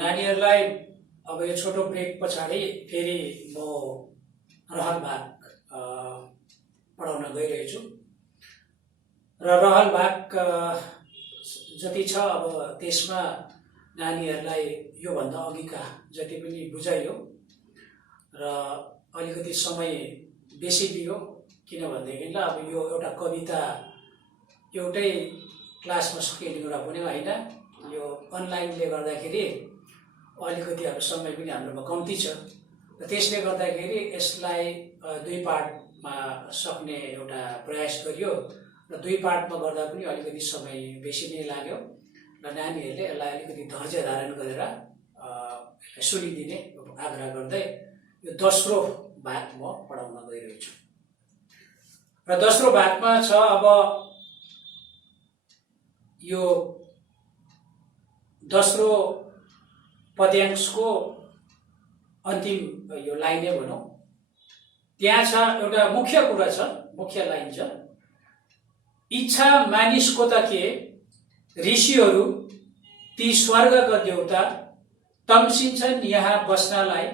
नानीहरूलाई अब यो छोटो ब्रेक पछाडि फेरि म रहल भाग पढाउन गइरहेछु र रहल भाग जति छ अब त्यसमा नानीहरूलाई योभन्दा अघिका जति पनि बुझाइयो र अलिकति समय बेसी लियो किनभनेदेखिलाई अब यो एउटा कविता एउटै क्लासमा सकिने कुरा पनि होइन, यो अनलाइनले गर्दाखेरि अलिकति अब समय पनि हाम्रोमा कम्ती छ र त्यसले गर्दाखेरि यसलाई दुई पार्टमा सक्ने एउटा प्रयास गरियो र दुई पार्टमा गर्दा पनि अलिकति समय बेसी नै लाग्यो र नानीहरूले यसलाई अलिकति धैर्य धारण गरेर सुनिदिने आग्रह गर्दै यो दोस्रो भाग म पढाउन गइरहेछु र दोस्रो भागमा छ अब यो दोस्रो पद्यांशको अन्तिम यो लाइनै भनौँ, त्यहाँ छ एउटा मुख्य कुरा छ, मुख्य लाइन छ, इच्छा मानिसको त के ऋषिहरू ती स्वर्गका देउता तम्सिन्छन् यहाँ बस्नलाई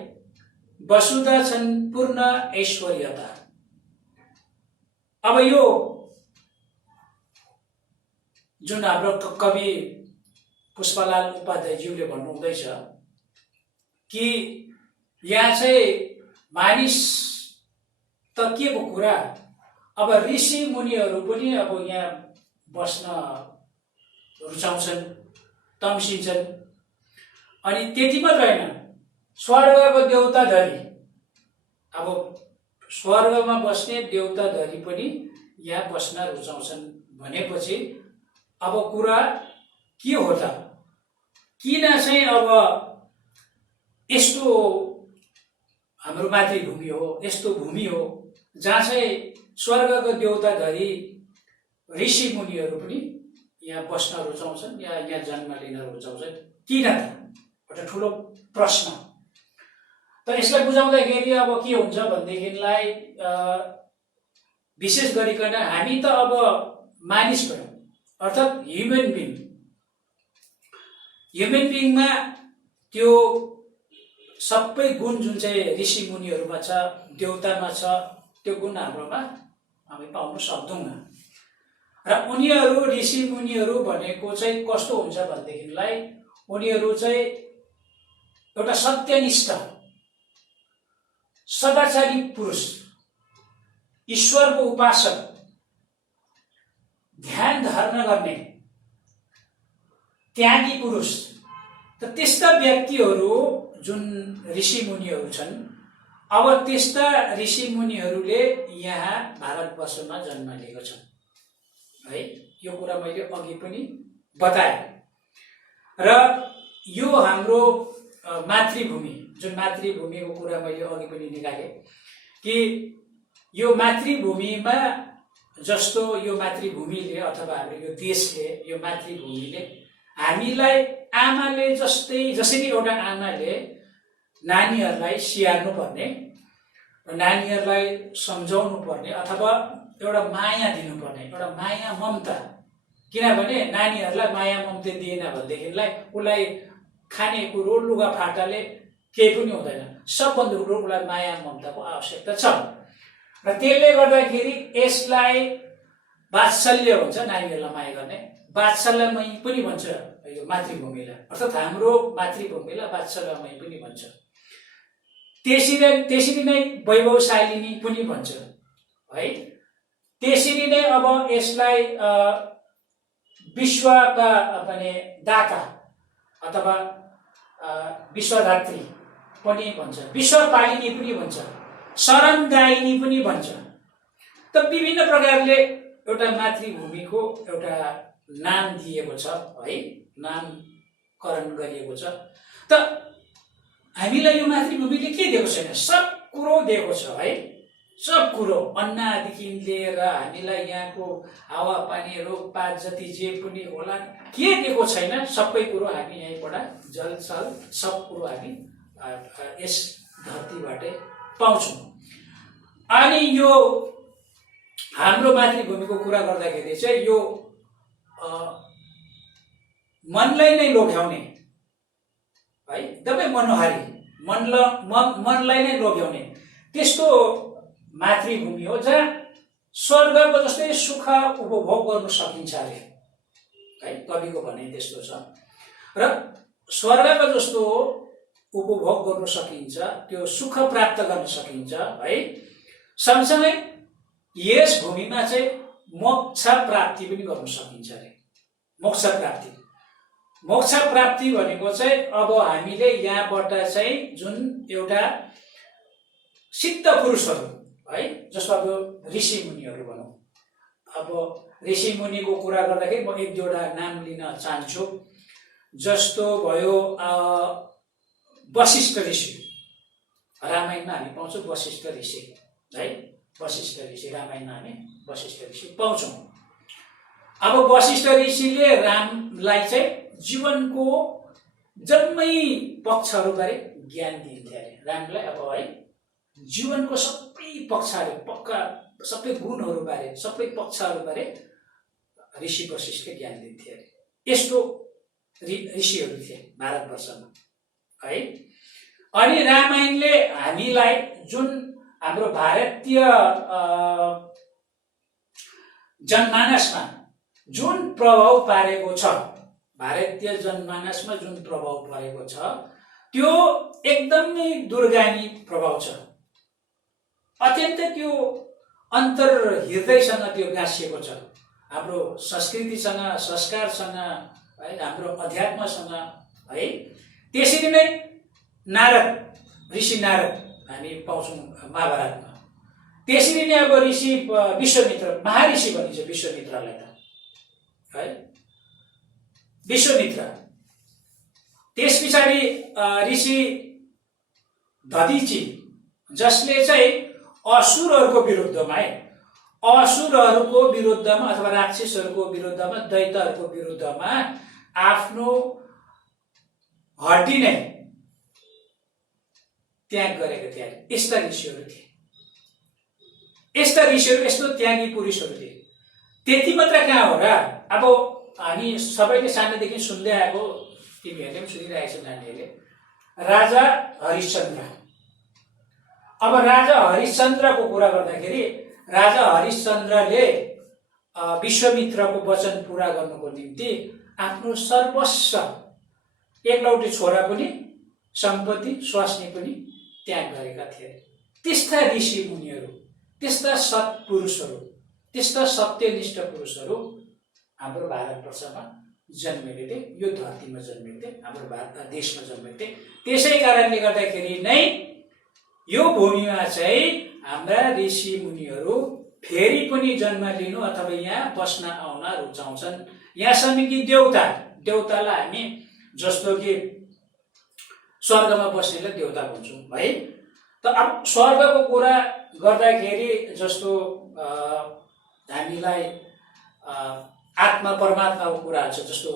वसुधा छन् पूर्ण ऐश्वर्यता। अब यो जुन हाम्रो कवि पुष्पलाल उपाध्यायज्यूले भन्नुहुँदैछ कि यहाँ चाहिँ मानिस त के को कुरा, अब ऋषि मुनिहरू पनि अब यहाँ बस्न रुचाउँछन्, तम्सिन्छन्, अनि त्यति मात्र होइन स्वर्गको देउता धरी, अब स्वर्गमा बस्ने देउता धरी पनि यहाँ बस्न रुचाउँछन् भनेपछि अब कुरा के हो त, किन चाहिँ अब यस्तो हाम्रो मातृभूमि हो, यस्तो भूमि हो जहाँ चाहिँ स्वर्गको देउता धरी ऋषि मुनिहरू पनि यहाँ बस्न रुचाउँछन् या यहाँ जन्म लिन रुचाउँछन्, किन त एउटा ठुलो प्रश्न। त यसलाई बुझाउँदाखेरि अब के हुन्छ भनेदेखिलाई विशेष गरिकन हामी त अब मानिस भयौँ अर्थात् ह्युमन बिइङमा त्यो सबै गुण जुन चाहिँ ऋषि मुनिहरूमा छ, देउतामा छ, त्यो गुण हाम्रोमा हामी पाउन सक्दैनौँ र उनीहरू ऋषि मुनिहरू भनेको चाहिँ कस्तो हुन्छ भनेदेखिलाई उनीहरू चाहिँ एउटा सत्यनिष्ठ सदाचारी पुरुष, ईश्वरको उपासक, ध्यान धारणा गर्ने त्यागी पुरुष, त त्यस्ता व्यक्तिहरू जुन ऋषि मुनिहरू छन्, अब त्यस्ता ऋषि मुनिहरूले यहाँ भारतवर्षमा जन्म लिएको छन् है। यो कुरा मैले अघि पनि बताएँ र यो हाम्रो मातृभूमि, जुन मातृभूमिको कुरा मैले अघि पनि निकालेँ कि यो मातृभूमिमा जस्तो यो मातृभूमिले अथवा हाम्रो यो देशले, यो मातृभूमिले हामीलाई आमाले जसरी एउटा आमाले नानीहरूलाई स्याहार्नु पर्ने, नानीहरूलाई सम्झाउनु पर्ने अथवा एउटा माया दिनुपर्ने, एउटा माया ममता, किनभने नानीहरूलाई माया ममता दिएन भनेदेखिलाई उसलाई खाने कुरो लुगाफाटाले केही पनि हुँदैन, सबभन्दा ठुलो उसलाई माया ममताको आवश्यकता छ र त्यसले गर्दाखेरि यसलाई वात्सल्य भन्छ, नानीहरूलाई माया गर्ने वात्सल्यमय पनि भन्छ यो मातृभूमिलाई, अर्थात् हाम्रो मातृभूमिलाई वात्सल्यमय पनि भन्छ। त्यसरी नै वैभवशालिनी पनि भन्छ है। त्यसरी नै अब यसलाई विश्वका पनि दाता अथवा विश्वदात्री पनि भन्छ, विश्वपालिनी पनि भन्छ, शरणदायिनी पनि भन्छ। त विभिन्न प्रकारले एउटा मातृभूमिको एउटा नाम दिएको छ है, नामकरण गरिएको छ। त हामीलाई यो मातृभूमिले के दिएको छैन, सब कुरो दिएको छ है, सब कुरो अन्नदेखि लिएर हामीलाई यहाँको हावापानी रुखपात जति जे पनि होला के दिएको छैन, सबै कुरो हामी यहीँबाट जलथल सब कुरो हामी यस धरतीबाटै पाउँछौँ। अनि यो हाम्रो मातृभूमिको कुरा गर्दाखेरि चाहिँ यो मनलाई नै लोभ्याउने है, एकदमै मनोहारी, मनलाई नै लोभ्याउने त्यस्तो मातृभूमि हो जहाँ स्वर्गको जस्तै सुख उपभोग गर्न सकिन्छ अरे है। कविको भनाइ त्यस्तो छ। र स्वर्गको जस्तो उपभोग गर्न सकिन्छ, त्यो सुख प्राप्त गर्न सकिन्छ है। सँगसँगै यस भूमिमा चाहिँ मोक्ष प्राप्ति पनि गर्न सकिन्छ अरे। मोक्ष प्राप्ति भनेको चाहिँ अब हामीले यहाँबाट चाहिँ जुन एउटा सिद्ध पुरुषहरू है, जस्तो अब ऋषि मुनिहरू भनौँ। अब ऋषि मुनिको कुरा गर्दाखेरि म एक दुईवटा नाम लिन चाहन्छु। जस्तो भयो वशिष्ठ ऋषि, रामायणमा हामी पाउँछौँ वशिष्ठ ऋषि है। वशिष्ठ ऋषि रामायणमा हामी वशिष्ठ ऋषि पाउँछौँ। अब वशिष्ठ ऋषिले रामलाई चाहिँ जीवनको जम्मै पक्षहरूबारे ज्ञान दिन्थे अरे। रामलाई अब है जीवनको सबै पक्षहरू, पक्का सबै गुणहरूबारे, सबै पक्षहरूबारे ऋषि वशिष्ठले ज्ञान दिन्थे अरे। यस्तो ऋषिहरू थिए भारतवर्षमा है। अनि रामायणले हामीलाई जुन हाम्रो भारतीय जनमानसमा जुन प्रभाव पारेको छ, भारतीय जनमानसमा जुन प्रभाव परेको छ त्यो एकदमै दूरगामी प्रभाव छ। अत्यन्तै त्यो अन्तर हृदयसँग त्यो गाँसिएको छ, हाम्रो संस्कृतिसँग, संस्कारसँग है, हाम्रो अध्यात्मसँग है। त्यसरी नै नारद, ऋषि नारद हामी पाउँछौँ महाभारतमा। त्यसरी नै अब ऋषि विश्वामित्र, महर्षि भनिन्छ विश्वामित्रलाई त है, विश्वामित्र। त्यस पछाडि ऋषि दधिची, जसले चाहिँ असुरहरूको विरुद्धमा है, असुरहरूको विरुद्धमा अथवा राक्षसहरूको विरुद्धमा, दैत्यहरूको विरुद्धमा आफ्नो हड्डी नै त्याग गरेको थिए। यस्ता ऋषिहरू थिए, यस्ता ऋषिहरू, यस्तो त्यागी पुरुषहरू थिए। त्यति मात्र कहाँ हो र, अब हामी सबैले सानैदेखि सुन्दै आएको, तिमीहरूले पनि सुनिरहेको छौ नानीहरूले, राजा हरिश्चन्द्र। अब राजा हरिश्चन्द्रको कुरा गर्दाखेरि राजा हरिश्चन्द्रले विश्वामित्रको वचन पूरा गर्नको निम्ति आफ्नो सर्वस्व, एकलौटी छोरा पनि, सम्पत्ति, स्वास्नी पनि त्याग गरेका थिए। त्यस्ता ऋषि मुनिहरू, त्यस्ता सत्पुरुषहरू, त्यस्ता सत्यनिष्ठ पुरुषहरू हाम्रो भारतवर्षमा जन्मेका थिए, यो धरतीमा जन्मेका थिए, हाम्रो भारत देशमा जन्मेका थिए। त्यसै कारणले गर्दाखेरि नै यो भूमिमा चाहिँ हाम्रा ऋषि मुनिहरू फेरि पनि जन्म लिनु अथवा यहाँ बस्न आउन रुचाउँछन्। यहाँसम्म कि देउतालाई हामी जस्तो कि स्वर्गमा बस्नेलाई देउता भन्छौँ है। त अब स्वर्गको कुरा गर्दाखेरि जस्तो हामीलाई आत्मा परमात्माको कुराहरू छ, जस्तो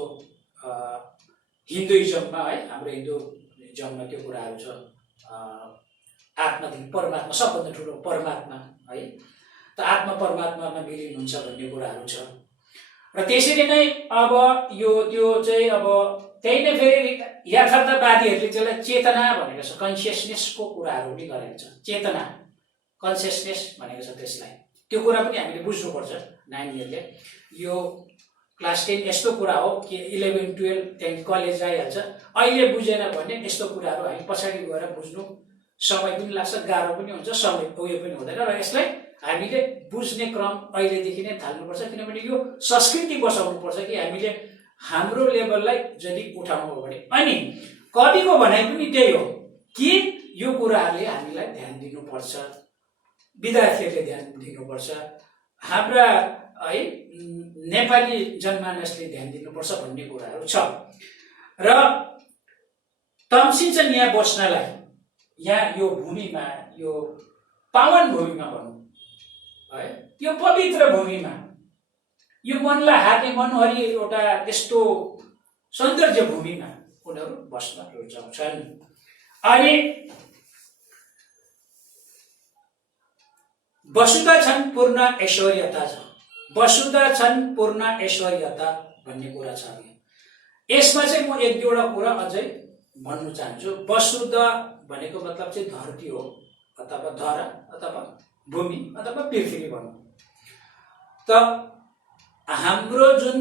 हिन्दुइजममा है, हाम्रो हिन्दुइजममा त्यो कुराहरू छ, आत्मादेखि परमात्मा, सबभन्दा ठुलो परमात्मा है। त आत्मा परमात्मामा विलिन हुन्छ भन्ने कुराहरू छ। र त्यसरी नै अब यो त्यो चाहिँ अब त्यही नै फेरि यथार्थवादीहरूले त्यसलाई चेतना भनेको छ, कन्सियसनेसको कुराहरू पनि गरेको छ। चेतना, कन्सियसनेस भनेको छ त्यसलाई। त्यो कुरा पनि हामीले बुझ्नुपर्छ नानीहरूले। यो क्लास 10 यस्तो कुरा हो कि 11, 12 त्यहाँदेखि कलेज आइहाल्छ। अहिले बुझेन भने यस्तो कुराहरू हामी पछाडि गएर बुझ्नु समय पनि लाग्छ, गाह्रो पनि हुन्छ, समय उयो पनि हुँदैन। र यसलाई हामीले बुझ्ने क्रम अहिलेदेखि नै थाल्नुपर्छ, किनभने यो संस्कृति बसाउनुपर्छ कि हामीले हाम्रो लेभललाई यदि उठाउनु हो भने। अनि कविको भनाइ पनि त्यही हो कि यो कुराहरूले हामीलाई ध्यान दिनुपर्छ, विद्यार्थीहरूले ध्यान दिनुपर्छ, हाम्रा है नेपाली जनमानसले ध्यान दिनुपर्छ भन्ने कुराहरू छ। र तम्सिन्छन् यहाँ बस्नलाई, यहाँ यो भूमिमा, यो पावन भूमिमा भनौँ है, यो पवित्र भूमिमा, यो मनलाई हार्ने मनोहरी एउटा त्यस्तो सौन्दर्य भूमिमा उनीहरू बस्न रुचाउँछन्। अनि वसुधा छन् पूर्ण ऐश्वर्यता छ, वसुधा छन् पूर्ण ऐश्वर्यता भन्ने कुरा छ। यसमा चाहिँ म एक दुईवटा कुरा अझै भन्नु चाहन्छु। वसुध भनेको मतलब चाहिँ धरती हो, अथवा धरा, अथवा भूमि, अथवा पृथ्वी भनौँ। त हाम्रो जुन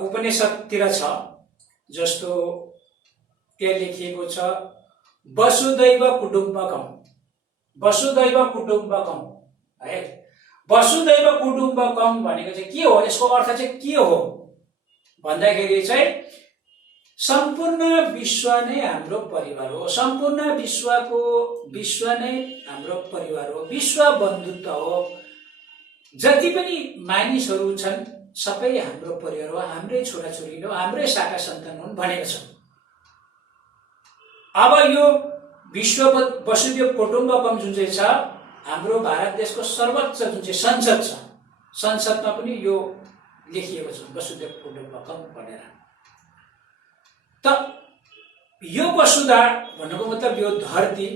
उपनिषदतिर छ, जस्तो त्यहाँ लेखिएको छ वसुदैव कुटुम्बकम, वसुदैव कुटुम्बकम है। वसुदैव कुटुम्बकम भनेको चाहिँ के हो, यसको अर्थ चाहिँ के हो भन्दाखेरि चाहिँ सम्पूर्ण विश्व नै हाम्रो परिवार हो, सम्पूर्ण विश्व नै हाम्रो परिवार हो, विश्व बन्धुत्व हो, जति पनि मानिसहरू छन् सबै हाम्रो परिवार हो, हाम्रै छोराछोरी हो, हाम्रै शाखा सन्तान हुन् भनेको छ। अब यो विश्व वसुदेव कुटुम्बकम जुन चाहिँ छ, हाम्रो भारत देशको सर्वोच्च जुन चाहिँ संसद छ, संसदमा पनि यो लेखिएको छ वसुदेव कुटुम्बकम भनेर। त यो वसुधा भन्नुको मतलब यो धरती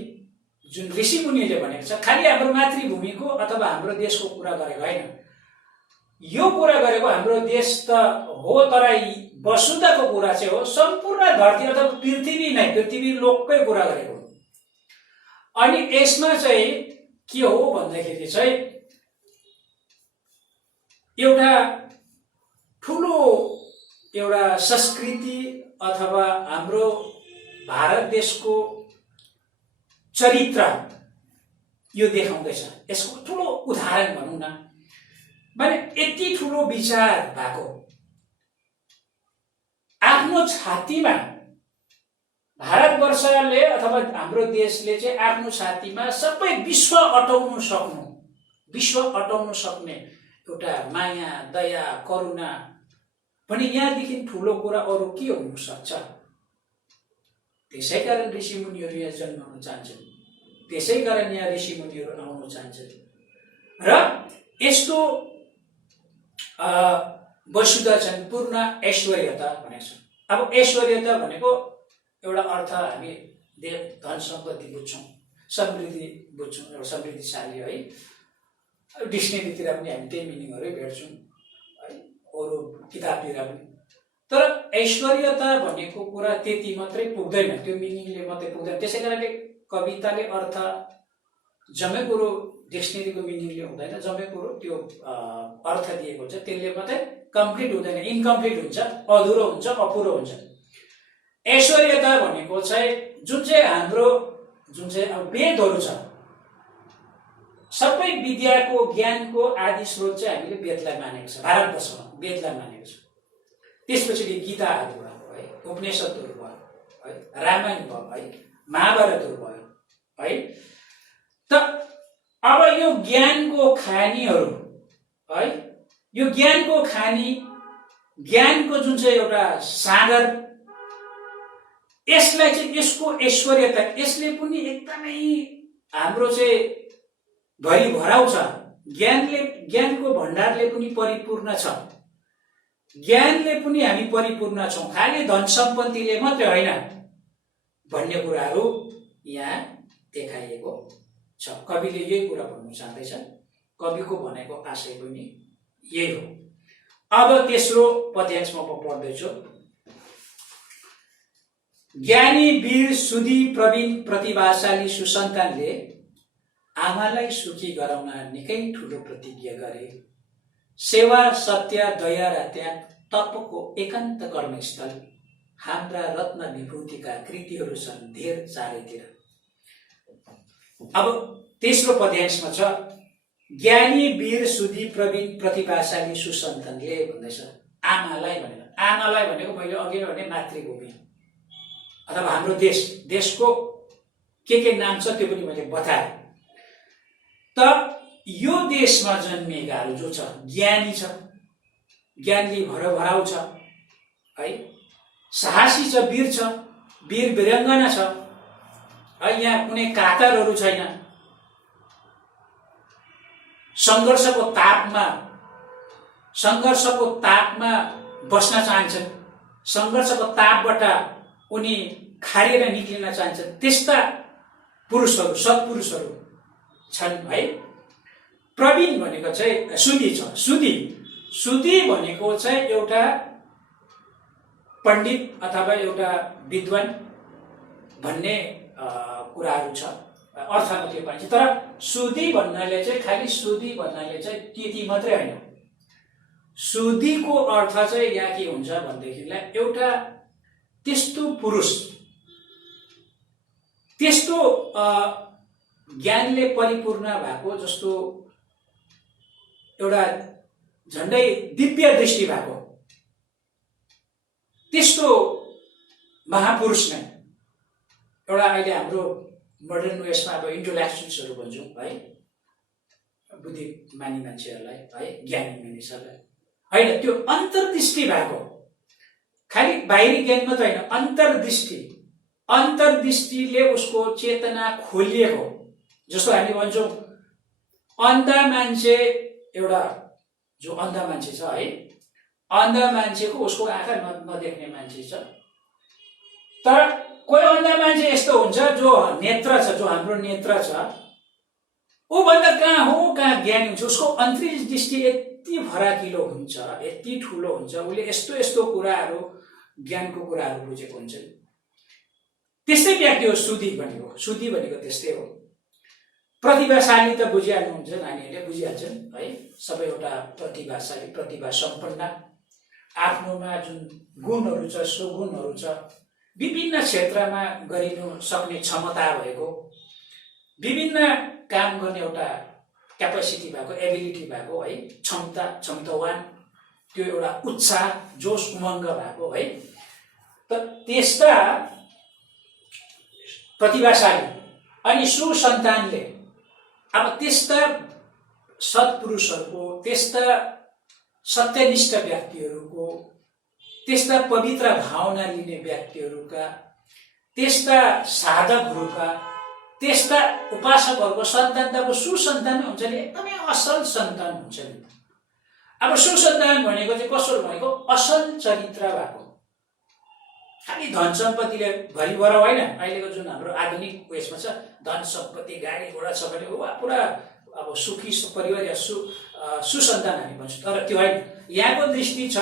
जुन ऋषि मुनिले भनेको छ, खालि हाम्रो मातृभूमिको अथवा हाम्रो देशको कुरा गरेको होइन। यो कुरा गरेको हाम्रो देश त हो, तर वसुधाको कुरा चाहिँ हो सम्पूर्ण धरती अथवा पृथ्वी नै, पृथ्वी लोककै कुरा गरेको हो। अनि यसमा चाहिँ के हो भन्दाखेरि चाहिँ एउटा ठुलो एउटा संस्कृति अथवा हाम्रो भारत देशको चरित्र यो देखाउँदैछ। यसको ठुलो उदाहरण भनौँ न, माने यति ठुलो विचार भएको, आफ्नो छातीमा भारतवर्षले अथवा हाम्रो देशले चाहिँ आफ्नो छातीमा सबै विश्व अटाउन सक्ने एउटा माया, दया, करुणा पनि यहाँदेखि ठुलो कुरा अरू के हुन सक्छ। त्यसै कारण ऋषि मुनिहरू यहाँ जन्मन चाहन्छन्, त्यसै कारण यहाँ ऋषि मुनिहरू आउन चाहन्छन्। र यस्तो वसुधा छन्, पूर्ण ऐश्वर्यता भनेको छ। अब ऐश्वर्यता भनेको एउटा अर्थ हामी धन सम्पत्ति बुझ्छौँ, समृद्धि बुझ्छौँ, एउटा समृद्धिशाली है। डिक्सनेरीतिर पनि हामी त्यही मिनिङहरू भेट्छौँ है, अरू किताबतिर पनि। तर ऐश्वर्यता भनेको कुरा त्यति मात्रै पुग्दैन, त्यो मिनिङले मात्रै पुग्दैन। त्यसै कारणले कविताले अर्थ जम्मै कुरो डिक्सनेरीको मिनिङले हुँदैन, जम्मै कुरो त्यो अर्थ दिएको हुन्छ, त्यसले मात्रै कम्प्लिट हुँदैन, इन्कम्प्लिट हुन्छ, अधुरो हुन्छ, अपुरो हुन्छ। ऐश्वर्यता भनेको चाहिँ जुन चाहिँ हाम्रो जुन चाहिँ अब वेदहरू छ, सबै विद्याको ज्ञानको आदि स्रोत चाहिँ हामीले वेदलाई मानेको छ, भारतवर्षमा वेदलाई मानेको छ। त्यसपछि गीताहरू भयो है, उपनिषदहरू भयो है, रामायण भयो है, महाभारतहरू भयो है। त अब यो ज्ञानको खानीहरू है, यो ज्ञानको खानी, ज्ञानको जुन चाहिँ एउटा सागर, यसलाई चाहिँ यसको ऐश्वर्यता, यसले पनि एकदमै हाम्रो चाहिँ भरिभराउ छ। ज्ञानको भण्डारले पनि परिपूर्ण छ, ज्ञानले पनि हामी परिपूर्ण छौँ, खालि धन सम्पत्तिले मात्रै होइन भन्ने कुराहरू यहाँ देखाइएको छ। कविले यही कुरा भन्नु चाहँदैछ, कविको भनेको आशय पनि यही हो। अब तेस्रो पद्यांशमा म पढ्दैछु। ज्ञानी वीर सुधी प्रवीण प्रतिभाशाली सुसन्तानले आमालाई सुखी गराउन निकै ठुलो प्रतिज्ञा गरे। सेवा, सत्य, दया र त्याग तपको एकान्त कर्मस्थल हाम्रा रत्न विभूतिका कृतिहरू छन् धेर चारैतिर। अब तेस्रो पद्यांशमा छ ज्ञानी वीर सुधी प्रवीण प्रतिभाशाली सुसन्तानले भन्दैछ आमालाई भनेर। आमालाई भनेको मैले अघि नै भने मातृभूमि अथवा हाम्रो देशको के नाम छ त्यो पनि मैले बताएँ। त यो देशमा जन्मिएकाहरू जो छ, ज्ञानी छ, ज्ञानले भरभराउ छ है, साहसी छ, वीर छ, वीर वीराङ्गना छ है, यहाँ कुनै कातरहरू छैन, सङ्घर्षको तापमा बस्न चाहन्छन्, सङ्घर्षको तापबाट उनी खारेर निक्लिन चाहन्छन्, त्यस्ता पुरुषहरू, सत्पुरुषहरू छन् है। प्रवीण भनेको चाहिँ सुधी छ। सुधी भनेको चाहिँ एउटा पण्डित अथवा एउटा विद्वान भन्ने कुराहरू छ, अर्थमा त्यो पाइन्छ। तर सुधी भन्नाले चाहिँ खालि सुधी भन्नाले चाहिँ त्यति मात्रै होइन। सुधीको अर्थ चाहिँ यहाँ के हुन्छ भनेदेखिलाई एउटा त्यस्तो पुरुष, त्यस्तो ज्ञानले परिपूर्ण भएको, जस्तो एउटा झन्डै दिव्य दृष्टि भएको त्यस्तो महापुरुष नै एउटा अहिले हाम्रो मोडर्न वेसमा अब इन्टेलेक्चुअल्सहरू भन्छौँ है, बुद्धिमानी मान्छेहरूलाई है, ज्ञानी मानिसहरूलाई होइन, त्यो अन्तर्दृष्टि भएको, खालि बाहिरी ज्ञान मात्र होइन, अन्तर्दृष्टि, अन्तर्दृष्टिले उसको चेतना खोलिएको। जस्तो हामी भन्छौँ अन्धा मान्छे, एउटा जो अन्धा मान्छे छ है, अन्धा मान्छेको उसको आँखा नदेख्ने मान्छे छ। तर कोही अन्धा मान्छे यस्तो हुन्छ जो नेत्र छ, जो हाम्रो नेत्र छ, ऊ भन्दा कहाँ हो कहाँ ज्ञानी हुन्छ, उसको अन्तर्दृष्टि यति फराकिलो हुन्छ, यति ठुलो हुन्छ, उसले यस्तो यस्तो कुराहरू, ज्ञानको कुराहरू बुझेको हुन्छ। त्यस्तै व्यक्ति हो सुधी भनेको। सुधी भनेको त्यस्तै हो। प्रतिभाशाली त बुझिहाल्नुहुन्छ, नानीहरूले बुझिहाल्छन् है, सबै एउटा प्रतिभाशाली, प्रतिभा सम्पन्न, आफ्नोमा जुन गुणहरू छ, सुगुणहरू छ, विभिन्न क्षेत्रमा गरिनु सक्ने क्षमता भएको, विभिन्न काम गर्ने एउटा क्यापेसिटी भएको, एबिलिटी भएको है, क्षमतावान, त्यो एउटा उत्साह, जोस, उमङ्ग भएको है। त त्यस्ता प्रतिभाशाली अनि सुसन्तानले अब त्यस्ता सत्पुरुषहरूको, त्यस्ता सत्यनिष्ठ व्यक्तिहरूको, त्यस्ता पवित्र भावना लिने व्यक्तिहरूका, त्यस्ता साधकहरूका, त्यस्ता उपासकहरूको सन्तान त अब सुसन्तान हुन्छ नि, एकदमै असल सन्तान हुन्छ नि। अब सुसन्तान भनेको चाहिँ कसो भनेको असल चरित्र भएको, खालि धन सम्पत्तिले भरिभर होइन। अहिलेको जुन हाम्रो आधुनिक उयसमा छ, धन सम्पत्ति गाडी घोडा छ भने पुरा अब सुखी परिवार या सुसन्तान हामी भन्छौँ। तर त्यो होइन। यहाँको दृष्टि छ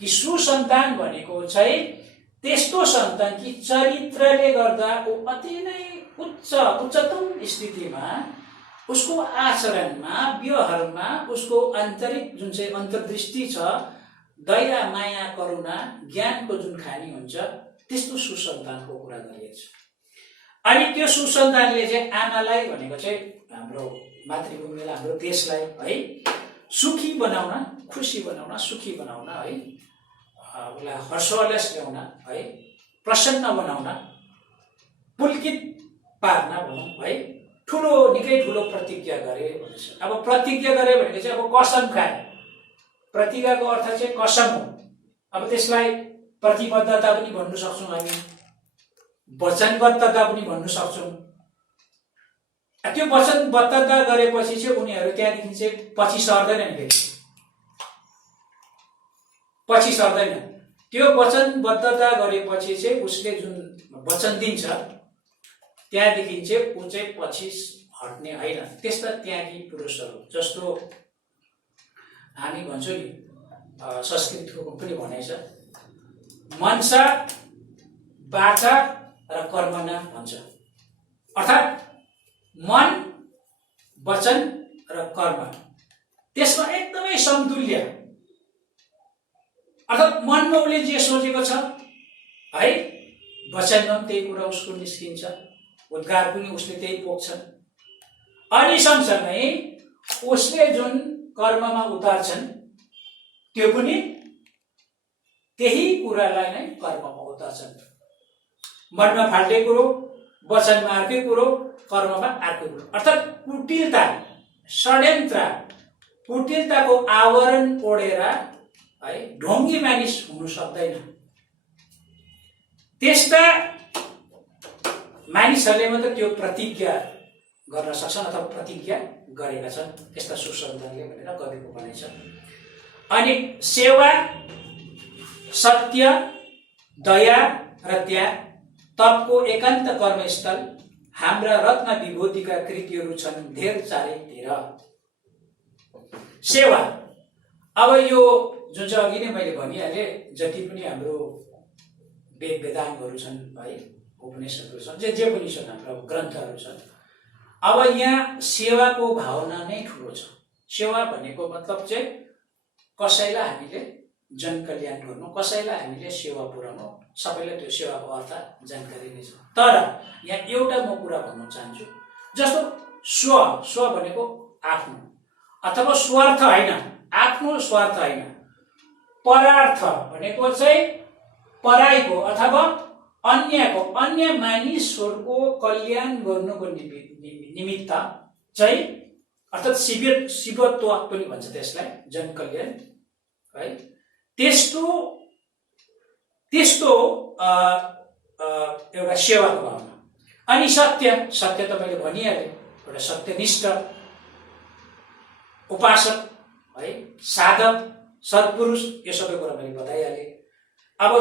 कि सुसन्तान भनेको चाहिँ त्यस्तो सन्तान कि चरित्रले गर्दा ऊ अति नै उच्चतम स्थितिमा, उसको आचरणमा, व्यवहारमा, उसको आन्तरिक जुन चाहिँ अन्तर्दृष्टि छ, दया, माया, करुणा, ज्ञानको जुन खानी हुन्छ, त्यस्तो सुसन्तानको कुरा गरिएको छ। अनि त्यो सुसन्तानले चाहिँ आमालाई भनेको चाहिँ हाम्रो मातृभूमिलाई, हाम्रो देशलाई है सुखी बनाउन, खुसी बनाउन, सुखी बनाउन है, उसलाई हर्षोल्लास ल्याउन है, प्रसन्न बनाउन, पुलकित पार्न भनौँ है, निकै ठुलो प्रतिज्ञा गरे भनेछ। अब प्रतिज्ञा गरे भनेको चाहिँ अब कसम खाए। प्रतिज्ञाको अर्थ चाहिँ कसम हो। अब त्यसलाई प्रतिबद्धता पनि भन्नु सक्छौँ हामी, वचनबद्धता पनि भन्नु सक्छौँ। त्यो वचनबद्धता गरेपछि चाहिँ उनीहरू त्यहाँदेखि चाहिँ पछि सर्दैनन्, फेरि पछि सर्दैन। त्यो वचनबद्धता गरेपछि चाहिँ उसले जुन वचन दिन्छ त्यहाँदेखि चाहिँ ऊ चाहिँ पछि हट्ने होइन। त्यस्ता त्यागी पुरुषहरू, जस्तो हामी भन्छौँ नि, संस्कृतको पनि भनाइ छ, मनसा वाचा र कर्मणा भन्छ। अर्थात् मन, वचन र कर्म, त्यसमा एकदमै समतुल्य। अर्थात् मनमा उसले जे सोचेको छ है, वचनमा पनि त्यही कुरा उसको निस्किन्छ, उद्गार पनि उसले त्यही पोख्छन्। अनि सँगसँगै उसले जुन कर्ममा उतार्छन् त्यो पनि त्यही कुरालाई नै कर्ममा उतार्छन्। मनमा फाल्ने कुरो, वचनमा अर्कै कुरो, कर्ममा अर्कै कुरो। अर्थात् कुटिलता, षड्यन्त्र, कुटिलताको आवरण ओढेर है ढोङ्गी मानिस हुनु सक्दैन। त्यस्ता मानिसहरूले मात्र त्यो प्रतिज्ञा गर्न सक्छन् अथवा प्रतिज्ञा गरेका छन्, यस्ता सुसन्तानले भनेर कविको भनाइ छ। अनि सेवा, सत्य, दया र त्याग, तपको एकान्त कर्मस्थल, हाम्रा रत्न विभूतिका कृतिहरू छन् धेर चारैतिर। सेवा, अब यो जुन चाहिँ अघि नै मैले भनिहालेँ, जति पनि हाम्रो वेद वेदाङ्गहरू छन् है, उपनिषदहरू छन्, जे पनि छन्, हाम्रो ग्रन्थहरू छन्। अब यहाँ सेवाको भावना नै ठुलो छ। सेवा भनेको मतलब चाहिँ कसैलाई हामीले जनकल्याण गर्नु, कसैलाई हामीले सेवा पुर्याउनु, सबैलाई त्यो सेवाको अर्थ जानकारी नै छ। तर यहाँ एउटा म कुरा भन्न चाहन्छु, जस्तो स्व भनेको आफ्नो अथवा स्वार्थ होइन, आफ्नो स्वार्थ होइन, परार्थ भनेको चाहिँ पराईको अथवा अन्य मानिसहरूको कल्याण गर्नुको निमित्त चाहिँ, अर्थात् शिवत्व पनि भन्छ त्यसलाई, जनकल्याण है, त्यस्तो एउटा सेवाको भावना। अनि सत्य त मैले भनिहालेँ, एउटा सत्यनिष्ठ उपासक है, साधक, सत्पुरुष, यो सबै कुरा मैले बताइहालेँ। अब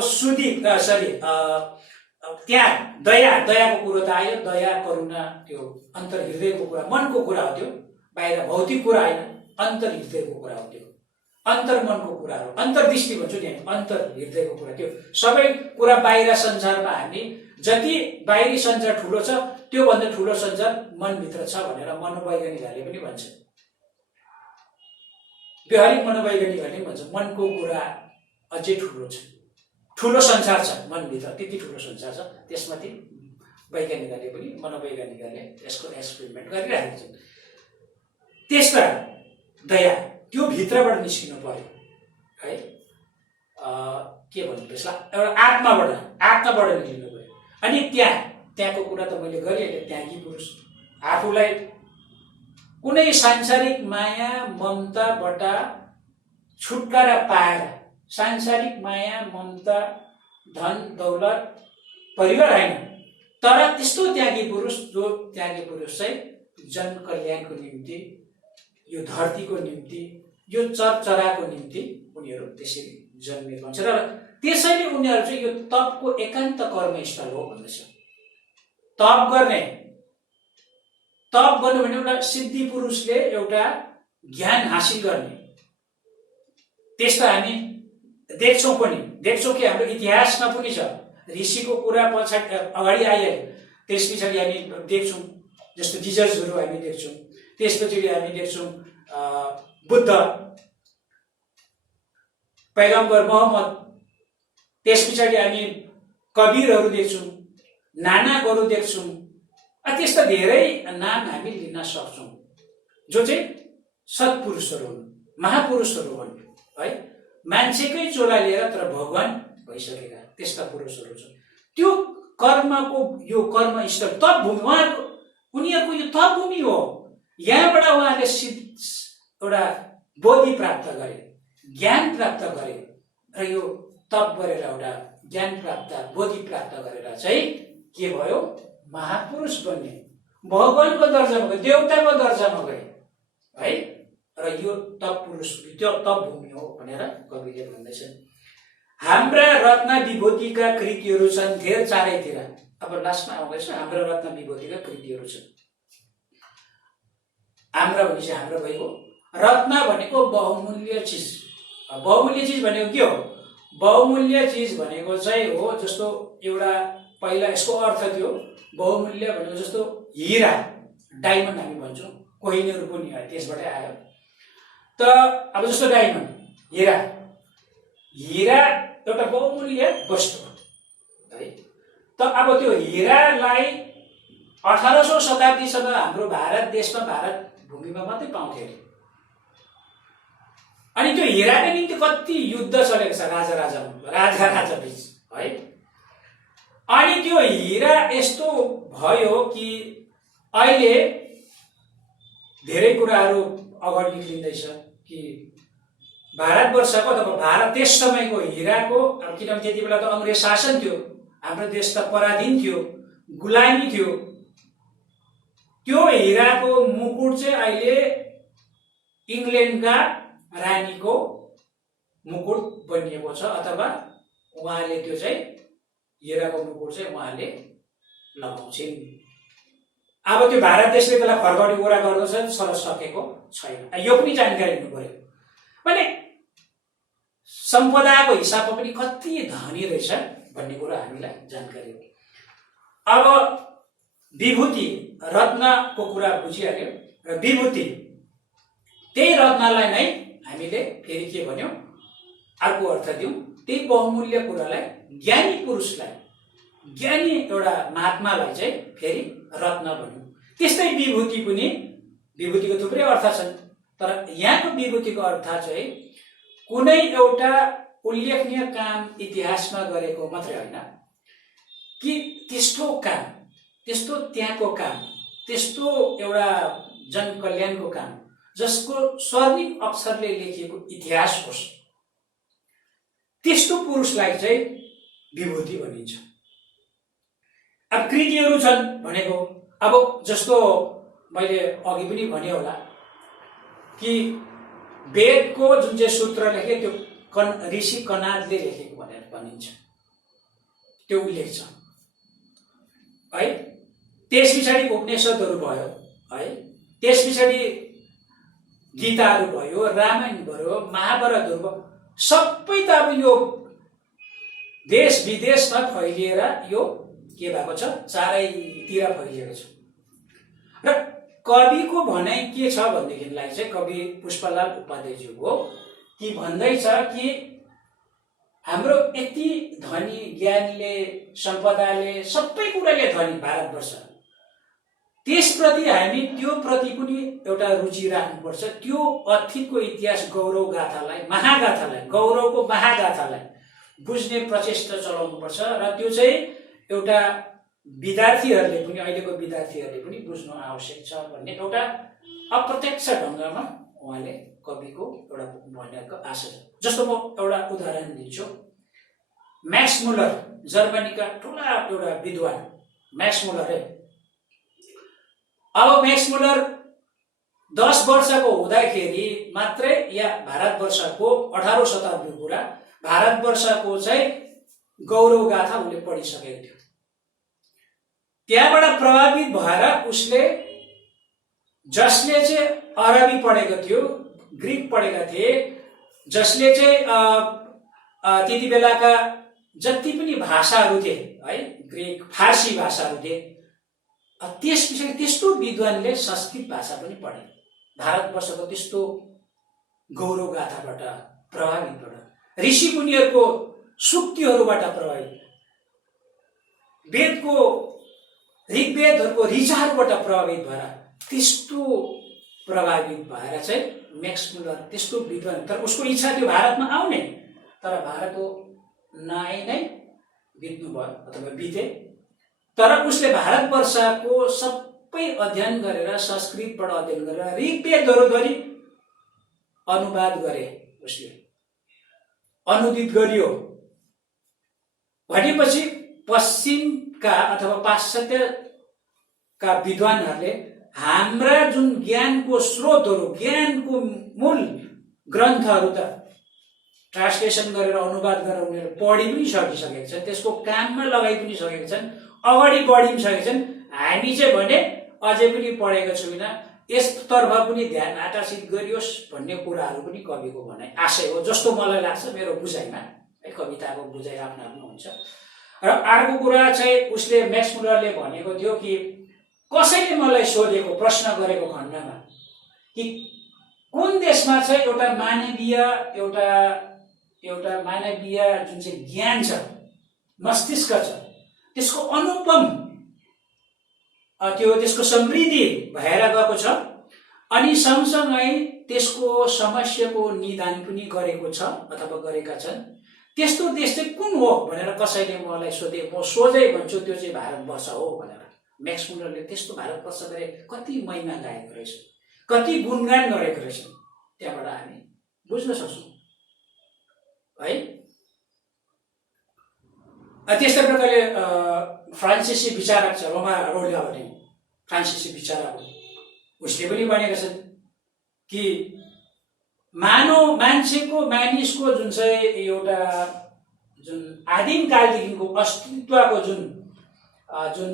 त्यहाँ दयाको कुरो त आयो, दया करुणा त्यो अन्तर्हृदयको कुरा, मनको कुरा हो, त्यो बाहिर भौतिक कुरा होइन, अन्तर्हृदयको कुरा हो, त्यो अन्तर्मनको कुरा हो, अन्तर्दृष्टि भन्छु नि, अन्तर्हृदयको कुरा। त्यो सबै कुरा बाहिर संसारमा हामी जति बाहिरी संसार ठुलो छ त्योभन्दा ठुलो संसार मनभित्र छ भनेर मनोवैज्ञानिकहरूले पनि भन्छ। व्यवहारिक मनोवैज्ञानिकहरूले पनि भन्छ मनको कुरा अझै ठुलो छ, ठुलो संसार छ मनभित्र, त्यति ठुलो संसार छ। त्यसमाथि वैज्ञानिकहरूले पनि, मनोवैज्ञानिकहरूले यसको एक्सपेरिमेन्ट गरिरहेका छन्। त्यसका दया त्यो भित्रबाट निस्किनु पर्यो है, के भन्नु त्यसलाई, एउटा आत्माबाट निस्किनु पर्यो। अनि त्यहाँको कुरा त मैले गरिहालेँ, त्यागी पुरुष आफूलाई कुनै सांसारिक माया ममताबाट छुटकारा पाएर, सांसारिक माया ममता धन दौलत परिवार होइन, तर त्यस्तो त्यागी पुरुष चाहिँ जनकल्याणको निम्ति, यो धरतीको निम्ति, यो चरचराको निम्ति उनीहरू त्यसरी जन्मेको हुन्छ। र त्यसैले उनीहरू चाहिँ यो तपको एकान्त कर्मस्थल हो भन्दछ। तप गर्नु भने एउटा सिद्धि पुरुषले एउटा ज्ञान हासिल गर्ने, त्यस्तो हामी देख्छौँ कि हाम्रो इतिहासमा पनि छ। ऋषिको कुरा अगाडि आइहाल्यो, त्यस पछाडि हामी देख्छौँ जस्तो जिजसहरू हामी देख्छौँ, त्यस पछाडि हामी देख्छौँ बुद्ध, पैगम्बर मोहम्मद, त्यस पछाडि हामी कबीरहरू देख्छौँ, नानकहरू देख्छौँ। त्यस्ता धेरै नाम हामी लिन सक्छौँ जो चाहिँ सत्पुरुषहरू हुन्, महापुरुषहरू हुन् है, मान्छेकै चोला लिएर तर भगवान भइसकेका त्यस्ता पुरुषहरू छन्। त्यो कर्मको यो कर्मस्थल तपभूमि, उनीहरूको यो तपभूमि हो। यहाँबाट उहाँले एउटा बोधि प्राप्त गरे, ज्ञान प्राप्त गरे, र यो तप गरेर एउटा ज्ञान प्राप्त, बोधि प्राप्त गरेर चाहिँ के भयो, महापुरुष बन्ने, भगवानको दर्जामा गए, देवताको दर्जामा गए है। र यो तप पुरुष, त्यो तप भूमि हो भनेर कविले भन्दैछन्। हाम्रा रत्न विभूतिका कृतिहरू छन् धेर चारैतिर। अब लास्टमा आउँदैछ, हाम्रा रत्न विभूतिका कृतिहरू छन्। हाम्रा भनेपछि हाम्रो भइगयो, रत्न भनेको बहुमूल्य चिज। बहुमूल्य चिज भनेको के हो? बहुमूल्य चिज भनेको चाहिँ हो, जस्तो एउटा पहिला यसको अर्थ थियो, बहुमूल्य भनेको जस्तो हिरा, डायमन्ड हामी भन्छौँ, कोहिनूर पनि त्यसबाटै आयो। त अब जस्तो डायमन्ड, हिरा एउटा बहुमूल्य वस्तु है। त अब त्यो हिरालाई 1800 शताब्दीसम्म हाम्रो भारत देशमा, भारत भूमिमा मात्रै पाउँथ्यो अरे। अनि त्यो हिराको निम्ति कति युद्ध चलेको छ राजा बीच है। अनि त्यो हिरा यस्तो भयो कि अहिले धेरै कुराहरू अगाडि निक्लिँदैछ कि भारतवर्षको अथवा भारत त्यस समयको हिराको, किनभने त्यति बेला त अङ्ग्रेज शासन थियो, हाम्रो देश त पराधीन थियो, गुलामी थियो। त्यो हिराको मुकुट चाहिँ अहिले इङ्ल्यान्डका रानीको मुकुट बनिएको छ, अथवा उहाँले त्यो चाहिँ हिराको मुकुट चाहिँ उहाँले लगाउँछिन्। अब त्यो भारत देशले त्यसलाई फर्काउने कुरा गर्दछ, सर सकेको छैन। यो पनि जानकारी हुनु पर्यो। भने सम्पदाको हिसाबमा पनि कति धनी रहेछ भन्ने कुरा हामीलाई जानकारी हो। अब विभूति रत्नको कुरा बुझिहाल्यो र विभूति त्यही रत्नलाई नै हामीले फेरि के भन्यौं, अर्को अर्थ दियौं, त्यही बहुमूल्य कुरालाई ज्ञानी पुरुषलाई, ज्ञानी एउटा महात्मालाई चाहिँ फेरि रत्न भन्यौं। त्यस्तै विभूति पनि, विभूतिको थुप्रै अर्थ छन्, तर यहाँको विभूतिको अर्थ चाहिँ कुनै एउटा उल्लेखनीय काम इतिहासमा गरेको मात्रै होइन कि त्यस्तो काम, त्यस्तो त्यहाँको काम, त्यस्तो एउटा जनकल्याणको काम जसको स्वर्णिम अक्षरले लेखिएको इतिहास होस्, त्यस्तो पुरुषलाई चाहिँ विभूति भनिन्छ। अब कृतिहरू छन् भनेको, अब जस्तो मैले अघि पनि भने होला कि वेदको जुन चाहिँ सूत्र लेखे त्यो ऋषि कनादले लेखेको भनेर भनिन्छ, त्यो उल्लेख छ है। त्यस पछाडि उपनिषदहरू भयो है, त्यस पछाडि गीताहरू भयो, रामायण भयो, महाभारतहरू भयो, सबै त अब यो देश विदेशमा फैलिएर यो के भएको छ, चारैतिर फैलिएको छ। र कविको भनाइ के छ भनेदेखिलाई चाहिँ कवि पुष्पलाल उपाध्यायज्यूको कि भन्दैछ कि हाम्रो यति धनी ज्ञानले, सम्पदाले, सबै कुराले धनी भारतवर्ष, त्यसप्रति हामी त्यो प्रति पनि एउटा रुचि राख्नुपर्छ। त्यो अतीतको इतिहास गौरव गाथालाई, महागाथालाई, गौरवको महागाथालाई बुझ्ने प्रचेष्टा चलाउनुपर्छ र त्यो चाहिँ एउटा विद्यार्थीहरूले पनि, अहिलेको विद्यार्थीहरूले पनि बुझ्नु आवश्यक छ भन्ने एउटा अप्रत्यक्ष ढङ्गमा उहाँले कविको एउटा भनेको आशा छ। जस्तो म एउटा उदाहरण दिन्छु, म्याक्स मुलर, जर्मनीका ठुला एउटा विद्वान म्याक्स मुलर है। अब म्याक्स मुलर 10 वर्षको हुँदाखेरि मात्रै, या भारतवर्षको 18औं शताब्दीको कुरा, भारतवर्षको चाहिँ गौरव गाथा उसले पढिसकेको थियो। त्यहाँबाट प्रभावित भएर उसले, जसले चाहिँ अरबी पढेको थियो, ग्रिक पढेका थिए, जसले चाहिँ त्यति बेलाका जति पनि भाषाहरू थिए है, ग्रिक, फारसी भाषाहरू थिए, त्यस पछाडि त्यस्तो विद्वानले संस्कृत भाषा पनि पढे। भारतवर्षको त्यस्तो गौरव गाथाबाट प्रभावित भएर, ऋषि मुनिहरूको सूक्तिहरूबाट प्रभावित, वेदको ऋग्वेदहरूको ऋचाहरूबाट प्रभावित भएर, त्यस्तो प्रभावित भएर चाहिँ म्याक्स मुलर त्यस्तो विद्वान, तर उसको इच्छा थियो भारतमा आउने, तर भारत नआइ नै बित्नु भयो अथवा बिते। तर उसले भारतवर्षको सबै अध्ययन गरेर, संस्कृतबाट अध्ययन गरेर ऋग्वेदहरूधरि अनुवाद गरे, उसले अनुदित गरियो। भनेपछि पश्चिमका अथवा पाश्चात्यका विद्वानहरूले हाम्रा जुन ज्ञानको स्रोतहरू, ज्ञानको मूल ग्रन्थहरू त ट्रान्सलेसन गरेर, अनुवाद गरेर उनीहरू पढि पनि सकिसकेका छन्, त्यसको काममा लगाइ पनि सकेका छन्, अगाडि बढि पनि सकेका छन्। हामी चाहिँ भने अझै पनि पढेको छैन, यसतर्फ पनि ध्यान आकर्षित गरियोस् भन्ने कुराहरू पनि कविको भनाइ आशय हो, जस्तो मलाई लाग्छ मेरो बुझाइमा है। कविताको बुझाइ आफ्नो आफ्नो हुन्छ। र अर्को कुरा चाहिँ उसले, म्याक्स मुलरले भनेको थियो कि कसैले मलाई सोधेको, प्रश्न गरेको खण्डमा कि कुन देशमा चाहिँ एउटा मानवीय जुन चाहिँ ज्ञान छ, मस्तिष्क छ, त्यसको अनुपम त्यसको समृद्धि भएर गएको छ, अनि सँगसँगै त्यसको समस्याको निदान पनि गरेको छ अथवा गरेका छन्, त्यस्तो देश चाहिँ कुन हो भनेर कसैले मलाई सोधे, म सोझै भन्छु त्यो चाहिँ भारतवर्ष हो भनेर। म्याक्स मुलरले त्यस्तो भारतवर्ष गरे कति महिमा गाएको रहेछ, कति गुणगान गरेको रहेछ, त्यहाँबाट हामी बुझ्न सक्छौँ है। त्यस्तै प्रकारले फ्रान्सिसी विचारक छ रोमा रोल्ला भन्ने, फ्रान्सिसी विचारक, उसले पनि भनेका छन् कि मानिसको जुन चाहिँ एउटा जुन आदिम कालदेखिको अस्तित्वको जुन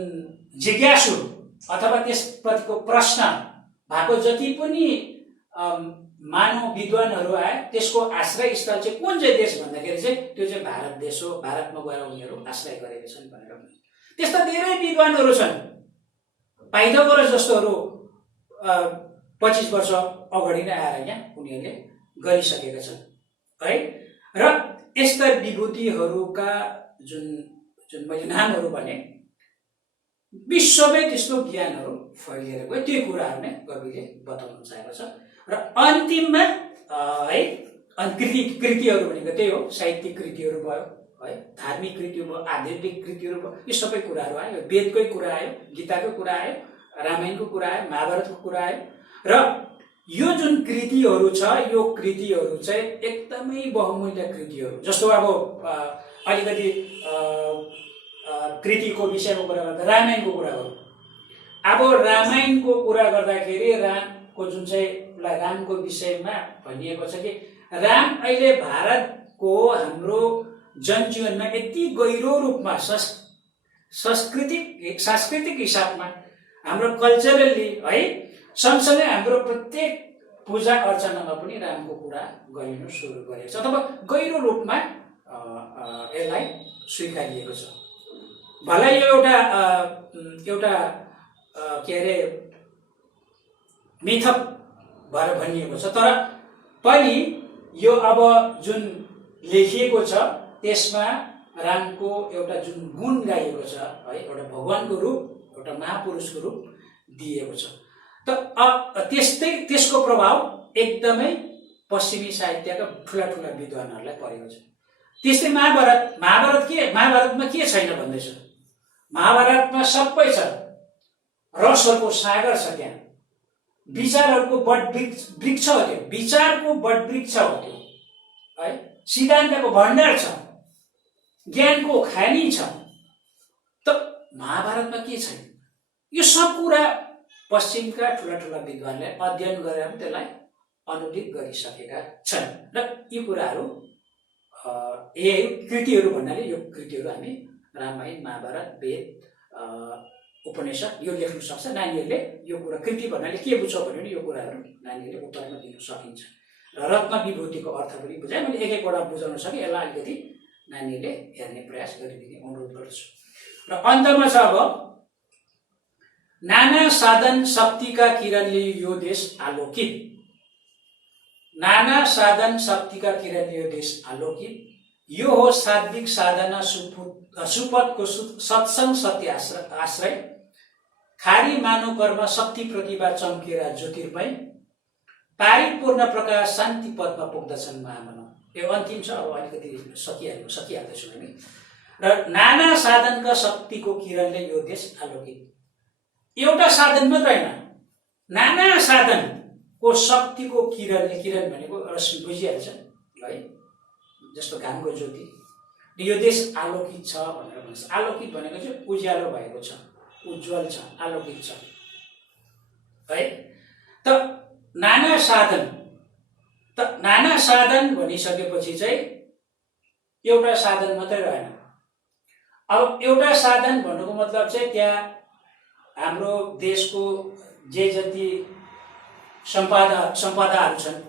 जिज्ञासु अथवा त्यसप्रतिको प्रश्न भएको जति पनि मानव विद्वानहरू आए, त्यसको आश्रय स्थल चाहिँ कुन चाहिँ देश भन्दाखेरि चाहिँ त्यो चाहिँ भारत देश हो, भारतमा गएर उनीहरू आश्रय गरेका छन् भनेर। त्यस्ता धेरै विद्वानहरू छन्, पाइथागोरस जस्तोहरू 25 वर्ष अगाडि नै आएर यहाँ उनीहरूले गरिसकेका छन् है। र यस्ता विभूतिहरूका जुन जुन मैले नामहरू भने विश्वमै त्यस्तो ज्ञानहरू फैलिएर गयो, त्यो कुराहरू नै कविले बताउन चाहेको छ। र अन्तिममा है कृतिहरू भनेको त्यही हो, साहित्यिक कृतिहरू भयो है, धार्मिक कृति भयो, आध्यात्मिक कृतिहरू भयो, यो सबै कुराहरू आयो। वेदकै कुरा आयो, गीताको कुरा आयो, रामायणको कुरा आयो, महाभारतको कुरा आयो। र यो जुन कृतिहरू छ, यो कृतिहरू चाहिँ एकदमै बहुमूल्य कृतिहरू। जस्तो अब अलिकति कृतिको विषयमा कुरा गर्दा रामायणको कुरा गरौँ। अब रामायणको कुरा गर्दाखेरि रामको जुन चाहिँ रामको विषयमा भनिएको छ कि राम अहिले भारतको हाम्रो जनजीवनमा यति गहिरो रूपमा सांस्कृतिक हिसाबमा हाम्रो कल्चरली है, सँगसँगै हाम्रो प्रत्येक पूजा अर्चनामा पनि रामको कुरा गरिनु सुरु गरेको छ, अथवा गहिरो रूपमा यसलाई स्वीकारिएको छ। भलै यो एउटा के अरे मिथक भएर भनिएको छ, तर पनि यो अब जुन लेखिएको छ त्यसमा रामको एउटा जुन गुण गाइएको छ है, एउटा भगवानको रूप, एउटा महापुरुषको रूप दिएको छ। त त्यसको प्रभाव एकदमै पश्चिमी साहित्यका ठुला ठुला विद्वानहरूलाई परेको छ। त्यस्तै महाभारतमा के छैन भन्दैछ, महाभारतमा सबै छ, रसहरूको सागर छ, त्यहाँ विचारहरूको बट वृक्ष हो, त्यो विचारको बट वृक्ष हो त्यो है, सिद्धान्तको भण्डार छ, ज्ञानको खानी छ। त महाभारतमा के छैन? यो सब कुरा पश्चिमका ठुला ठुला विद्वानले अध्ययन गरेर त्यसलाई अनुदित गरिसकेका छन्। र यी कुराहरू यही कृतिहरू भन्नाले यो कृतिहरू हामी रामायण, महाभारत, वेद, उपनिषद यो लेख्न सक्छ। नानीहरूले यो कुरा कृति भन्नाले के बुझ्छ भने यो कुराहरू नानीहरूले उत्तरमा दिन सकिन्छ। र रत्न विभूतिको अर्थ पनि बुझाएँ मैले, एक एकवटा बुझाउन सकेँ, यसलाई अलिकति नानीहरूले हेर्ने प्रयास गरिदिने अनुरोध गर्छु। र अन्तमा छ अब नाना साधन शक्तिका किरणले यो देश आलोकित, नाना साधन शक्तिका किरणले यो देश आलोकित, यो हो सात्विक साधना सुपथको सत्संग सत्य आश्रय, खारी मानव कर्म शक्ति प्रतिभा चम्केर ज्योतिर्मय, पारिपूर्ण प्रकाश शान्ति पदमा पुग्दछन् महामानव। यो अन्तिम छ, अब अलिकति सकिहाल्दैछु हामी। र नाना साधनका शक्तिको किरणले यो देश आलोकित, एउटा साधन मात्र होइन, नाना साधनको शक्तिको किरणले, किरण भनेको रश्मि बुझिहाल्छ है, जस्तो घामको ज्योति, यो देश आलोकित छ भनेर भन्छ। आलोकित भनेको चाहिँ उज्यालो भएको छ, उज्जवल छ, आलोकित छ है। त नाना साधन भनिसकेपछि चाहिँ एउटा साधन मात्रै रहेन। अब एउटा साधन भन्नुको मतलब चाहिँ त्यहाँ हाम्रो देशको जे जति सम्पदाहरू छन्,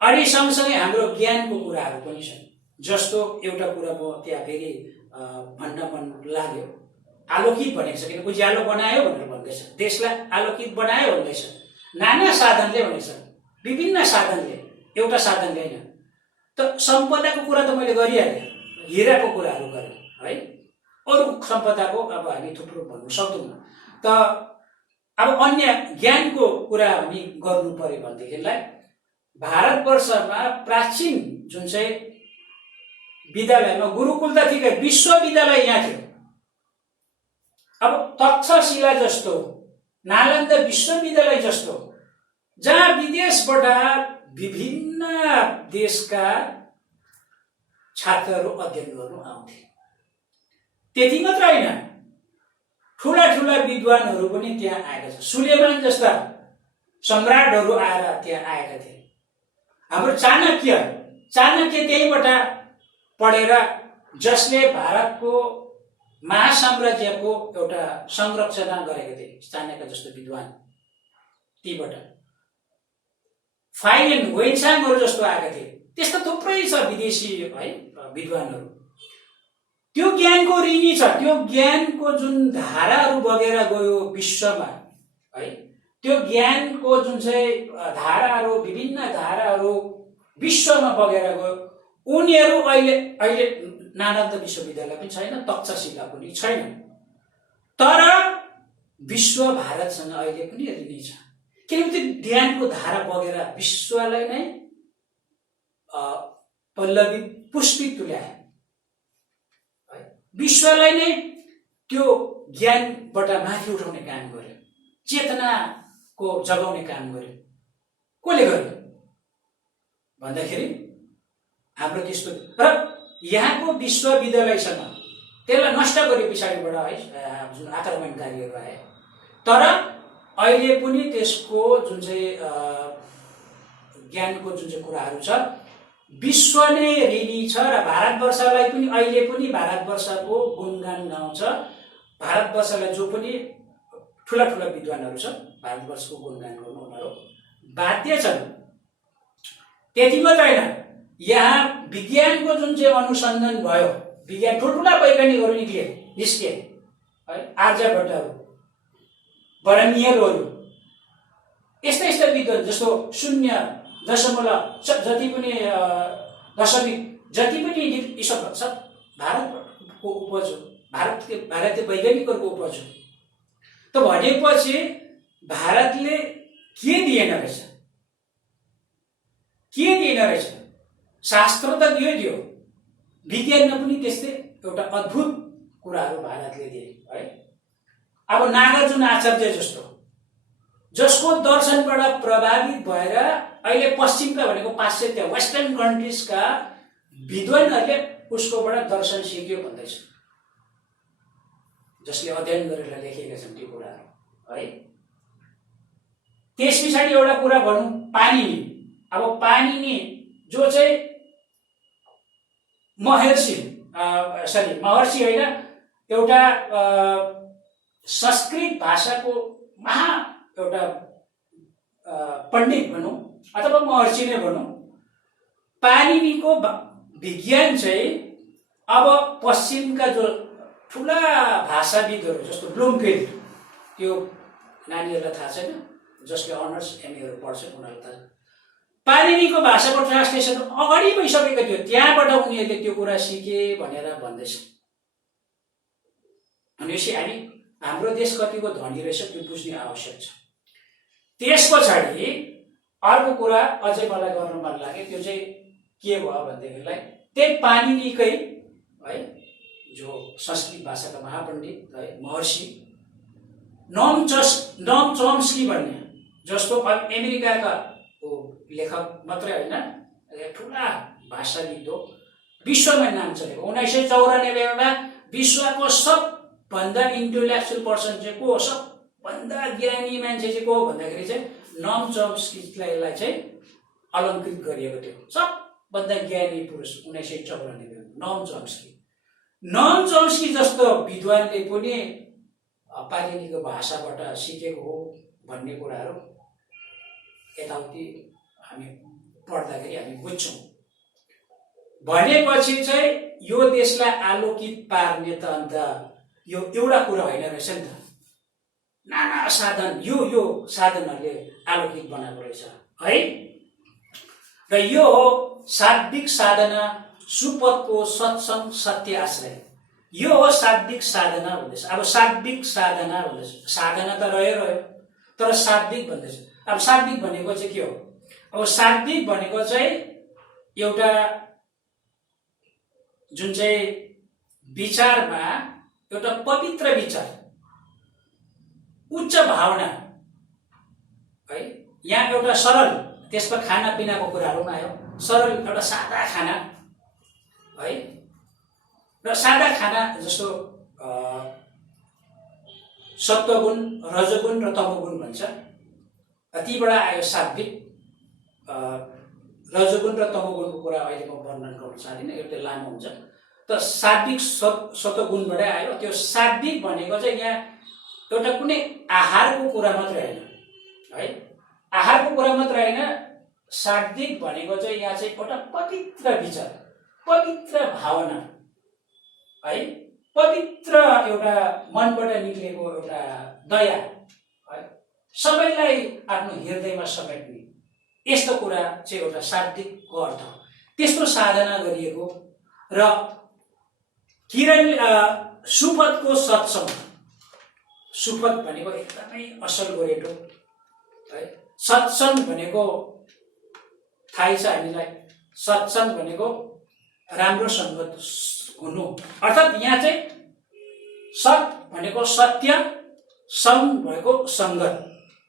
अनि सँगसँगै हाम्रो ज्ञानको कुराहरू पनि छन्। जस्तो एउटा कुरा म त्यहाँ फेरि भन्न मन लाग्यो, आलोकित भनेको छ, किन उज्यालो बनायो भनेर भन्दैछ, देशलाई आलोकित बनायो भन्दैछ, नाना साधनले भनेछ, विभिन्न साधनले, एउटा साधनले होइन। त सम्पदाको कुरा त मैले गरिहालेँ, हिराको कुराहरू गरेँ है, अरू सम्पदाको अब हामी थुप्रो भन्नु सक्दैनौँ। त अब अन्य ज्ञानको कुरा हामी गर्नु पर्यो भनेदेखिलाई भारतवर्षमा प्राचीन जुन चाहिँ विद्यालयमा गुरुकुल त ठिकै, विश्वविद्यालय यहाँ थियो। अब तक्षशिला जस्तो, नालन्दा विश्वविद्यालय जस्तो, जहाँ विदेशबाट विभिन्न देशका छात्रहरू अध्ययन गर्नु आउँथे। त्यति मात्र होइन, ठुला ठुला विद्वानहरू पनि त्यहाँ आएका छन्। सुलेमान जस्ता सम्राटहरू आएर त्यहाँ आएका थिए। हाम्रो चाणक्य त्यहीबाट पढेर, जसले भारतको महासाम्राज्यको एउटा संरक्षण गरेका थिए, चाणक्य जस्तो विद्वान तीबाट। फाइयन वेन्साङहरू जस्तो आएका थिए। त्यस्ता थुप्रै छ विदेशी है विद्वानहरू। त्यो ज्ञानको ऋणी छ, त्यो ज्ञानको जुन धाराहरू बगेर गयो विश्वमा है, त्यो ज्ञानको जुन चाहिँ धाराहरू, विभिन्न धाराहरू विश्वमा बगेर गयो, उनीहरू अहिले नालन्दा विश्वविद्यालय पनि छैन, तक्षशिला पनि छैन, तर विश्व भारतसँग अहिले पनि ऋणी छ। किनकि त्यो ज्ञानको धारा बगेर विश्वलाई नै पल्लवी पुष्पित तुल्याए, विश्वलाई नै त्यो ज्ञानबाट माथि उठाउने काम गर्यो, चेतनाको जगाउने काम गर्यो। कसले गर्यो भन्दाखेरि हाम्रो त्यस्तो। र यहाँको विश्वविद्यालयसँग त्यसलाई नष्ट गरे पछाडिबाट है जुन आक्रमणकारीहरू आए, तर अहिले पनि त्यसको जुन चाहिँ ज्ञानको जुन चाहिँ कुराहरू छ विश्व नै ऋणी छ। र भारतवर्षलाई पनि अहिले पनि भारतवर्षको गुणगान गाउँछ। भारतवर्षलाई जो पनि ठुला ठुला विद्वानहरू छ भारतवर्षको गुणगान गर्नु उनीहरू बाध्य छन्। त्यति मात्र होइन, यहाँ विज्ञानको जुन चाहिँ अनुसन्धान भयो, विज्ञान ठुल्ठुला वैज्ञानिकहरू निस्के है, आर्यभट्टहरू, बरमियरहरू, यस्ता यस्ता विद्वान जस्तो 0.0 जति पनि दशमिक जति पनि यी सब सब भारतको उपज हो, भारतीय वैज्ञानिकहरूको उपज हो। त भनेपछि भारतले के दिएन रहेछ, के दिएन रहेछ? शास्त्र त दियो, विज्ञानमा पनि त्यस्तै एउटा अद्भुत कुराहरू भारतले दिए है। अब नागार्जुन आचार्य जस्तो, जसको दर्शनबाट प्रभावित भएर अहिले पश्चिमका भनेको पाश्चात्य वेस्टर्न कन्ट्रिजका विद्वानहरूले उसकोबाट दर्शन सिक्यो भन्दैछ, जसले अध्ययन गरेर लेखेका छन् त्यो कुराहरू है। त्यस पछाडि एउटा कुरा भनौँ, पाणिनि। अब पाणिनि जो चाहिँ महर्षि होइन, एउटा संस्कृत भाषाको एउटा पण्डित भनौँ अथवा महर्षि नै भनौँ। पाणिनिको विज्ञान चाहिँ अब पश्चिमका जो ठुला भाषाविदहरू जस्तो ब्लुमफिल्ड, त्यो नानीहरूलाई थाहा छैन, जसले अनर्स एमएहरू पढ्छन् उनीहरूलाई थाहा छ। पाणिनिको भाषाको ट्रान्सलेसन अगाडि भइसकेको थियो, त्यहाँबाट उनीहरूले त्यो कुरा सिके भनेर भन्दैछ। भनेपछि हाम्रो देश कतिको धनी रहेछ त्यो बुझ्ने आवश्यक छ। त्यस पछाडि अर्को कुरा अझै मलाई गर्न मन लाग्यो, त्यो चाहिँ के भयो भनेदेखिलाई त्यही पाणिनिकै है जो संस्कृत भाषाका महापण्डित है महर्षि नोम चोम्स्की भन्ने, जस्तो अमेरिकाका लेखक मात्रै होइन, ठुला भाषाविद हो, विश्वमै नाम चलेको। 1994मा विश्वको सबभन्दा इन्टेलेक्चुअल पर्सन चाहिँ को हो, सबभन्दा ज्ञानी मान्छे चाहिँ को हो भन्दाखेरि चाहिँ नोम चोम्स्कीलाई चाहिँ अलङ्कृत गरिएको थियो, सबभन्दा ज्ञानी पुरुष 1994मा नोम चोम्स्की। नोम चोम्स्की जस्तो विद्वानले पनि पाणिनिको भाषाबाट सिकेको हो भन्ने कुराहरू यताउति हामी पढ्दाखेरि हामी बुझ्छौँ। भनेपछि चाहिँ यो देशलाई आलोकित पार्ने त अन्त यो एउटा कुरा होइन रहेछ नि त, नाना साधन यो साधनहरूले आलोकित बनाएको रहेछ है। र यो हो सात्विक साधना, सुपथको सत्सङ्ग, सत्य आश्रय, यो हो सात्विक साधना भन्दैछ। अब सात्विक साधना भन्दैछ, साधना त रह्यो तर सात्विक भन्दैछ। अब सात्विक भनेको चाहिँ के हो? अब सात्विक भनेको चाहिँ एउटा जुन चाहिँ विचारमा एउटा पवित्र विचार, उच्च भावना है। यहाँ एउटा सरल, त्यसमा खानापिनाको कुराहरू पनि आयो, सरल एउटा सादा खाना है। र सादा खाना जस्तो सत्वगुण, रजोगुण र तमोगुण भन्छ, तीबाट आयो सात्विक। रजोगुण र तमोगुणको कुरा अहिले म वर्णन गर्न चाहदिनँ, एउटा लामो हुन्छ। त सात्विक सत्वगुणबाट आयो। त्यो सात्विक भनेको चाहिँ यहाँ एउटा कुनै आहारको कुरा मात्रै होइन है, आहारको कुरा मात्र होइन, शाब्दिक भनेको चाहिँ यहाँ चाहिँ एउटा पवित्र विचार, पवित्र भावना है, पवित्र एउटा मनबाट निक्लेको एउटा दया है, सबैलाई आफ्नो हृदयमा समेट्ने यस्तो कुरा चाहिँ एउटा शाब्दिकको अर्थ हो। त्यस्तो साधना गरिएको र किरण सुपथको सत्संग, सुपथ भनेको एकदमै असल गोरेटो है, सत्संग भनेको थाहै छ हामीलाई, सत्संग भनेको राम्रो संगत हुनु, अर्थात् यहाँ चाहिँ सत भनेको सत्य, सङ्ग भनेको संगत,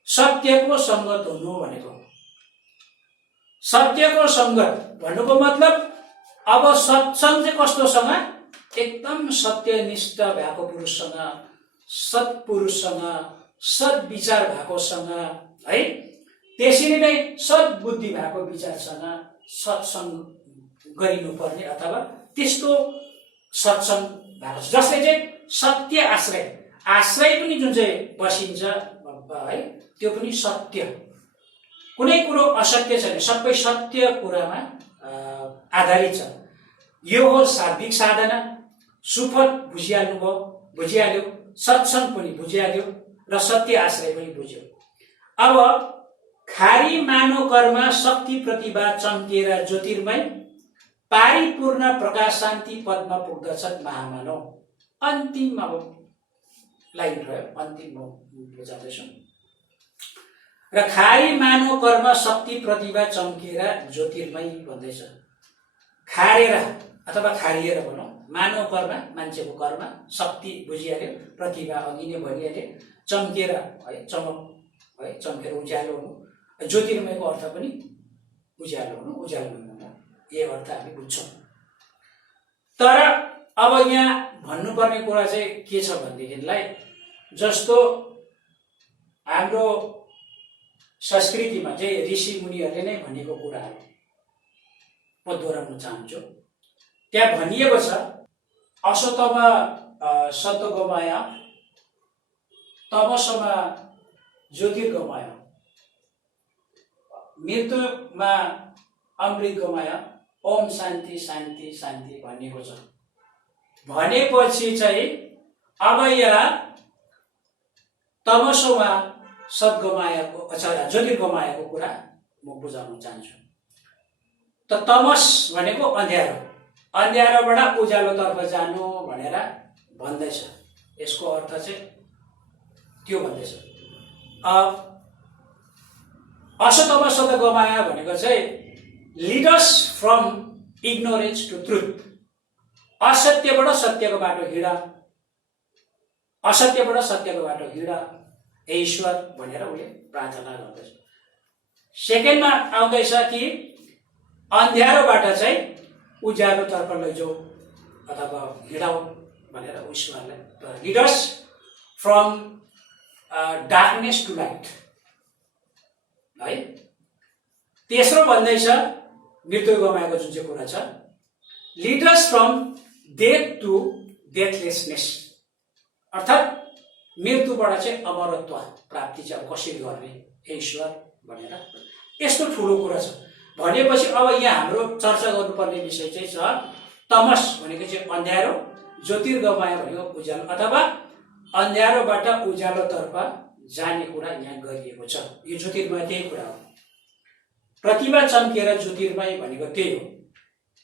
सत्यको संगत हुनु भनेको। सत्यको संगत भन्नुको मतलब अब सत्संग चाहिँ कस्तोसँग, एकदम सत्यनिष्ठ भएको पुरुषसँग, सत्पुरुषसँग, सद्विचार भएकोसँग है, त्यसरी नै सद्बुद्धि भएको विचारसँग सत्संग गरिनुपर्ने अथवा त्यस्तो सत्संग भएको छ जसले चाहिँ सत्य आश्रय, आश्रय पनि जुन चाहिँ बसिन्छ है त्यो पनि सत्य, कुनै कुरो असत्य छैन, सबै सत्य कुरामा आधारित छ। यो हो शाब्दिक साधना। सुपथ बुझिहाल्नुभयो, बुझिहाल्यो, सत्संग पनि बुझिहाल्यो र सत्य आश्रय पनि बुझ्यो। अब खारी मानव कर्म शक्ति प्रतिभा चम्किएर ज्योतिर्मय पारिपूर्ण प्रकाश शान्ति पदमा पुग्दछन् महामानव। अन्तिम अब लाइन रह्यो, अन्तिम बुझाउँदैछु। र खारी मानव कर्म शक्ति प्रतिभा चम्किएर ज्योतिर्मय भन्दैछ। खारेर अथवा खारिएर भनौँ, मानव कर्म मान्छेको कर्म, शक्ति बुझिहाल्यो, प्रतिभा अघि नै भनिहाल्यो, चम्केर है, चमक है, चम्केर उज्यालो हुनु, ज्योतिर्मयको अर्थ पनि उज्यालो हुनु, उज्यालो हुनु, यही अर्थ हामी बुझ्छौँ। तर अब यहाँ भन्नुपर्ने कुरा चाहिँ के छ भनेदेखिलाई, जस्तो हाम्रो संस्कृतिमा चाहिँ ऋषि मुनिहरूले नै भनेको कुराहरू म दोहोऱ्याउन चाहन्छु। त्यहाँ भनिएको छ, असतमा सत्वगमय, तमसमा ज्योतिर्गमय, मृत्युमा अमृतगमय, ओम शान्ति शान्ति शान्ति भनिएको छ। भनेपछि चाहिँ अब यहाँ तमसोमा सद्गमयको अच्छा ज्योतिर्गमयको कुरा म बुझाउन चाहन्छु। त तमस भनेको अँध्यारो, अँध्यारोबाट उज्यालोतर्फ जानु भनेर भन्दैछ। यसको अर्थ चाहिँ त्यो भन्दैछ। असतमा सद्गमय भनेको चाहिँ lead us from ignorance to truth, असत्यबाट सत्यको बाटो हिँड, असत्यबाट सत्यको बाटो हिँड हे ईश्वर भनेर उसले प्रार्थना गर्दछ। सेकेन्डमा आउँदैछ कि अँध्यारोबाट चाहिँ उज्यालोतर्फ लैजाऊ अथवा हिँडाऊ भनेर ईश्वरलाई, lead us from darkness to light है। तेस्रो भन्दैछ मृत्यु गमाएको जुन चाहिँ कुरा छ, lead us from death to deathlessness, अर्थात् मृत्युबाट चाहिँ अमरत्व प्राप्ति चाहिँ अब कसरी गर्ने हे ईश्वर भनेर यस्तो ठुलो कुरा छ। भनेपछि अब यहाँ हाम्रो चर्चा गर्नुपर्ने विषय चाहिँ छ तमस भनेको चाहिँ अँध्यारो, ज्योतिर्गमय भनेको उज्यालो अथवा अँध्यारोबाट उज्यालोतर्फ जाने कुरा यहाँ गरिएको छ। यो ज्योतिर्मय त्यही कुरा हो। प्रतिभा चम्किएर ज्योतिर्मय भनेको त्यही हो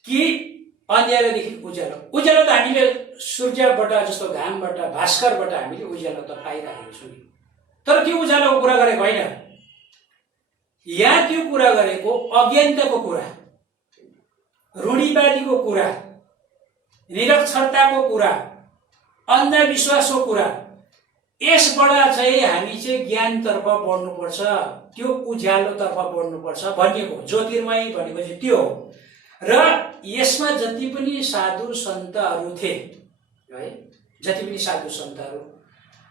कि अँध्यारोदेखि उज्यालो, उज्यालो त हामीले सूर्यबाट जस्तो घामबाट भास्करबाट हामीले उज्यालो त पाइरहेको छौँ नि, तर त्यो उज्यालोको कुरा गरेको होइन। यहाँ त्यो कुरा गरेको अज्ञानताको कुरा, रूढिवादीको कुरा, निरक्षरताको कुरा, अन्धविश्वासको कुरा, यसबाट चाहिँ हामी चाहिँ ज्ञानतर्फ बढ्नुपर्छ, त्यो उज्यालोतर्फ बढ्नुपर्छ भनिएको। ज्योतिर्मय भनेको चाहिँ त्यो हो। र यसमा जति पनि साधु सन्तहरू थिए है, जति पनि साधु सन्तहरू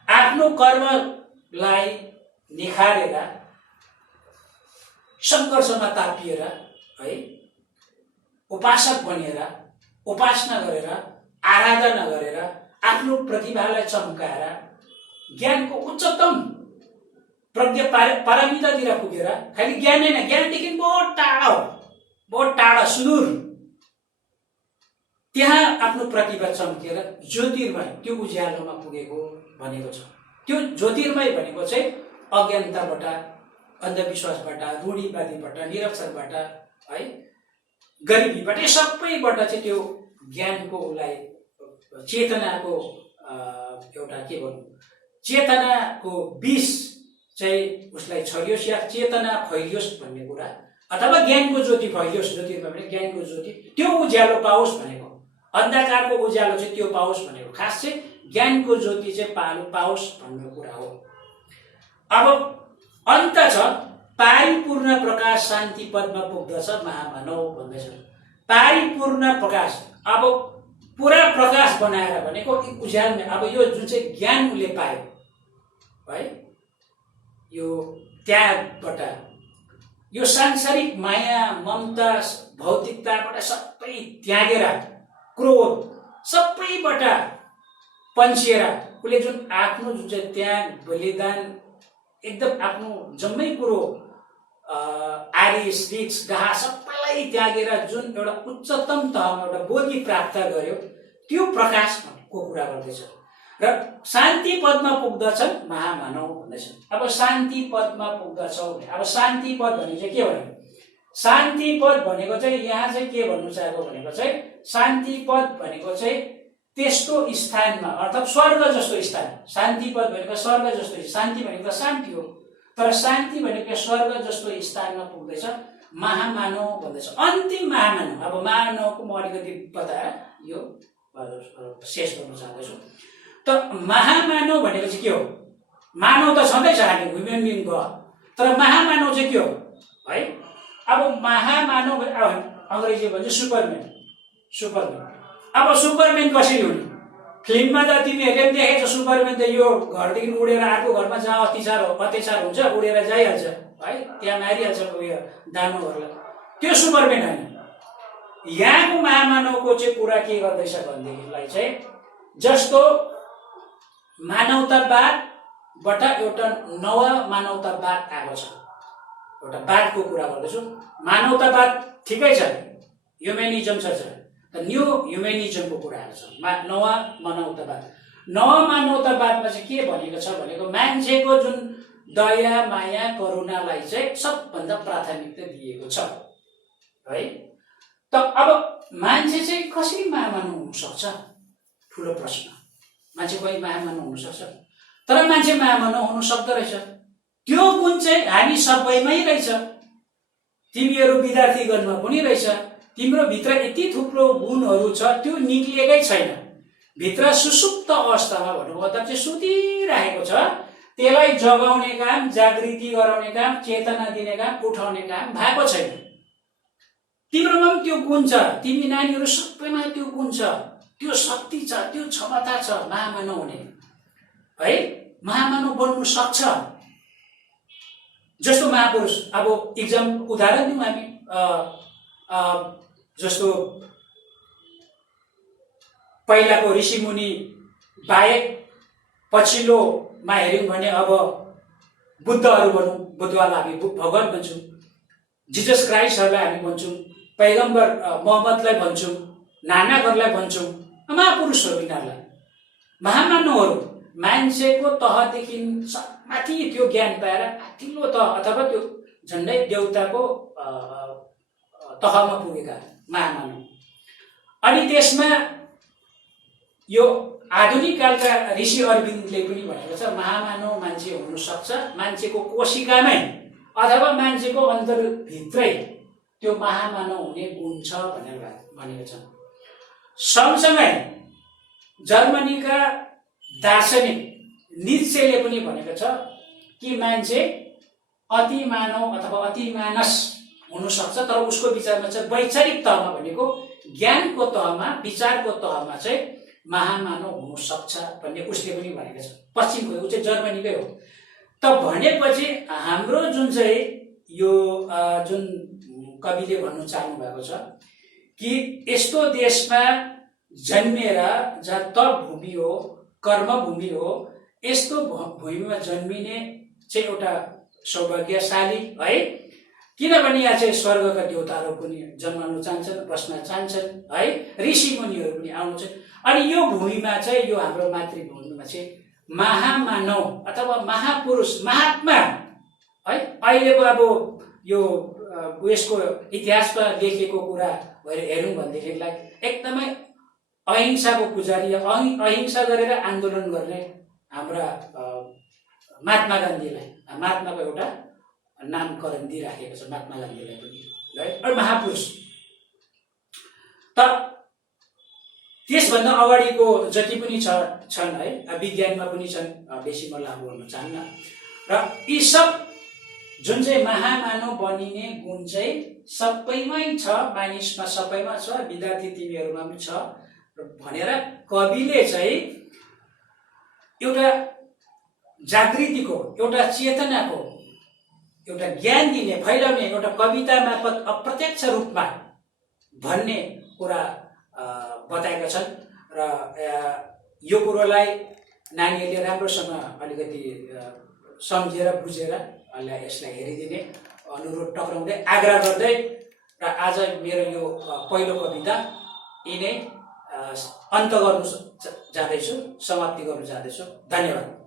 आफ्नो कर्मलाई निखारेर सङ्घर्षमा तापिएर है, उपासक बनेर उपासना गरेर आराधना गरेर आफ्नो प्रतिभालाई चम्काएर ज्ञानको उच्चतम प्रज्ञा पारमितातिर पुगेर खालि ज्ञान नै ज्ञानदेखि बहुत टाढा हो, बहुत टाढा सुदूर त्यहाँ आफ्नो प्रतिभा चम्किएर ज्योतिर्मय त्यो उज्यालोमा पुगेको भनेको छ। त्यो ज्योतिर्मय भनेको चाहिँ अज्ञानताबाट, अन्धविश्वासबाट, रूढिवादीबाट, निरक्षरबाट, है, गरिबीबाट, सबैबाट चाहिँ त्यो ज्ञानको उसलाई चेतनाको एउटा के भनौँ, चेतनाको विष चाहिँ उसलाई छरियोस् या चेतना फैलियोस् भन्ने कुरा, अथवा ज्ञानको ज्योति फैलियोस्, ज्योतिर्मय भने ज्ञानको ज्योति, त्यो उज्यालो पाओस् भनेको, अन्धकारको उज्यालो चाहिँ त्यो पाओस् भनेको, खास चाहिँ ज्ञानको ज्योति चाहिँ पाओस् भन्ने कुरा हो। अब अन्त छ, पारिपूर्ण प्रकाश शान्ति पदमा पुग्दछ महामानव भन्दैछ। पारिपूर्ण प्रकाश, अब पुरा प्रकाश बनाएर भनेको उज्यालो, अब यो जुन चाहिँ ज्ञान उसले पायो है, यो त्यागबाट, यो सांसारिक माया ममता भौतिकताबाट सबै त्यागेर, क्रोध सबैबाट पन्छिएर उसले जुन आफ्नो जुन चाहिँ त्याग बलिदान एकदम आफ्नो जम्मै कुरो आरिस रिक्स गाह सबैलाई त्यागेर जुन एउटा उच्चतम तहमा एउटा बोधि प्राप्त गर्यो, त्यो प्रकाशको कुरा गर्दैछ। र शान्ति पदमा पुग्दछन् महामानव भन्दैछन्। अब शान्ति पदमा पुग्दछौ भने, अब शान्ति पद भनेको चाहिँ के भन्यो? शान्ति पद भनेको चाहिँ यहाँ चाहिँ के भन्नु चाहेको भनेको चाहिँ, शान्ति पद भनेको चाहिँ त्यस्तो स्थानमा, अर्थात् स्वर्ग जस्तो स्थान। शान्ति पद भनेको स्वर्ग जस्तो, शान्ति भनेको त शान्ति हो, तर शान्ति भनेको स्वर्ग जस्तो स्थानमा पुग्दैछ महामानव भन्दैछ। अन्तिम महामानव, अब मानवको म अलिकति बताएर यो शेष गर्न चाहँदैछु। त महामानव भनेको चाहिँ के हो? मानव त छँदैछ हामी, ह्युमन बिङ भयो, तर महामानव चाहिँ के हो है? अब महामानव अङ्ग्रेजी भन्छ सुपरम्यान। सुपरम्यान, अब सुपरम्यान कसरी हुने? फिल्ममा त तिमीहरूले पनि देखेको छ, सुपरम्यान त यो घरदेखि उडेर अर्को घरमा जहाँ अत्याचार हुन्छ उडेर जाइहाल्छ है, त्यहाँ मारिहाल्छ उयो दानवहरूलाई, त्यो सुपरम्यान होइन। यहाँको महामानवको चाहिँ कुरा के गर्दैछ भनेदेखिलाई चाहिँ, जस्तो मानवतावादबाट एउटा नव मानवतावाद आएको छ, एउटा वादको कुरा गर्दैछु। मानवतावाद ठिकै छ, ह्युमेनिजम छ, न्यू ह्युमेनिजमको कुराहरू छ, नव मानवतावाद। नव मानवतावादमा चाहिँ के भनेको छ भनेको, मान्छेको जुन दया माया करुणालाई चाहिँ सबभन्दा प्राथमिकता दिएको छ है। त अब मान्छे चाहिँ कसरी महामानव हुन सक्छ? ठुलो प्रश्न। मान्छे कोही महामानव हुन सक्छ? तर मान्छे महामानव हुन सक्दो रहेछ। त्यो गुण चाहिँ हामी सबैमै रहेछ। तिमीहरू विद्यार्थीगणमा पनि रहेछ। तिम्रो भित्र यति थुप्रो गुणहरू छ, त्यो निक्लिएकै छैन। भित्र सुसुप्त अवस्थामा भन्नु मतलब चाहिँ सुतिरहेको छ, त्यसलाई जगाउने काम, जागृति गराउने काम, चेतना दिने काम, उठाउने काम भएको छैन। तिम्रोमा पनि त्यो गुण छ, तिमी नानीहरू सबैमा त्यो गुण छ, त्यो शक्ति छ, त्यो क्षमता छ महामानव हुने है। महामानव बन्नु सक्छ। जस्तो महापुरुष, अब इक्जाम उदाहरण दिउँ हामी, जस्तो पहिलाको ऋषिमुनि बाहेक पछिल्लोमा हेऱ्यौँ भने अब बुद्धहरू भनौँ, बुद्धलाई हामी भगवान भन्छौँ, जिजस क्राइस्टहरूलाई हामी भन्छौँ, पैगम्बर मोहम्मदलाई भन्छौँ, नानकहरूलाई भन्छौँ, महापुरुषहरू यिनीहरूलाई महामानवहरू। मान्छेको तहदेखि माथि त्यो ज्ञान पाएर माथिल्लो तह अथवा त्यो झन्डै देउताको तहमा पुगेका महामानव। अनि त्यसमा यो आधुनिक कालका ऋषि अरविन्दले पनि भनेको छ, महामानव मान्छे हुन सक्छ मान्छेको कोशिकामै अथवा मान्छेको अन्तरभित्रै त्यो महामानव हुने गुण छ भनेर भनेको छ। सँगसँगै जर्मनीका दार्शनिक नित्सेले पनि भनेको छ कि मान्छे अति मानव अथवा अति मानस हुन सक्छ, तर उसको विचारमा चाहिँ वैचारिक तहमा भनेको ज्ञानको तहमा, विचारको तहमा चाहिँ महामानव हुन सक्छ भन्ने उसले पनि भनेको छ। पश्चिमको, ऊ चाहिँ जर्मनीकै हो। त भनेपछि हाम्रो जुन चाहिँ यो जुन कविले भन्नु चाहनु भएको छ कि यस्तो देशमा जन्मेर जहाँ तप भूमि हो, कर्म भूमि हो, यस्तो भूमिमा जन्मिने चाहिँ एउटा सौभाग्यशाली है, किनभने यहाँ चाहिँ स्वर्गका देवताहरू पनि जन्मन चाहन्छन्, बस्न चाहन्छन् है, ऋषि मुनिहरू पनि आउँछन्। अनि यो भूमिमा चाहिँ, यो हाम्रो मातृभूमिमा चाहिँ महामानव अथवा महापुरुष महात्मा है, अहिलेको अब यो यसको इतिहासमा लेखेको कुरा भएर हेरौँ भनेदेखिलाई एकदमै अहिंसाको पुजारी, अहिंसा गरेर आन्दोलन गर्ने हाम्रा महात्मा गान्धीलाई, महात्माको एउटा नामकरण दिइराखेको छ महात्मा गान्धीलाई पनि है, अनि महापुरुष। त त्यसभन्दा अगाडिको जति पनि छन् है, विज्ञानमा पनि छन्, बेसी म लामो गर्न चाहन्न। र यी सब जुन चाहिँ महामानव बनिने गुण चाहिँ सबैमै छ, मानिसमा सबैमा छ, विद्यार्थी तिमीहरूमा पनि छ भनेर कविले चाहिँ एउटा जागृतिको, एउटा चेतनाको, एउटा ज्ञान दिने, फैलाउने, एउटा कविता मार्फत अप्रत्यक्ष रूपमा भन्ने कुरा बताएका छन्। र यो कुरोलाई नानीहरूले राम्रोसँग अलिकति सम्झेर बुझेर यसलाई हेरिदिने अनुरोध टक्राउँदै, आग्रह गर्दै र आज मेरो यो पहिलो कविता यिनै अन्त गर्नु जाँदैछु, समाप्ति गर्नु जाँदैछु। धन्यवाद।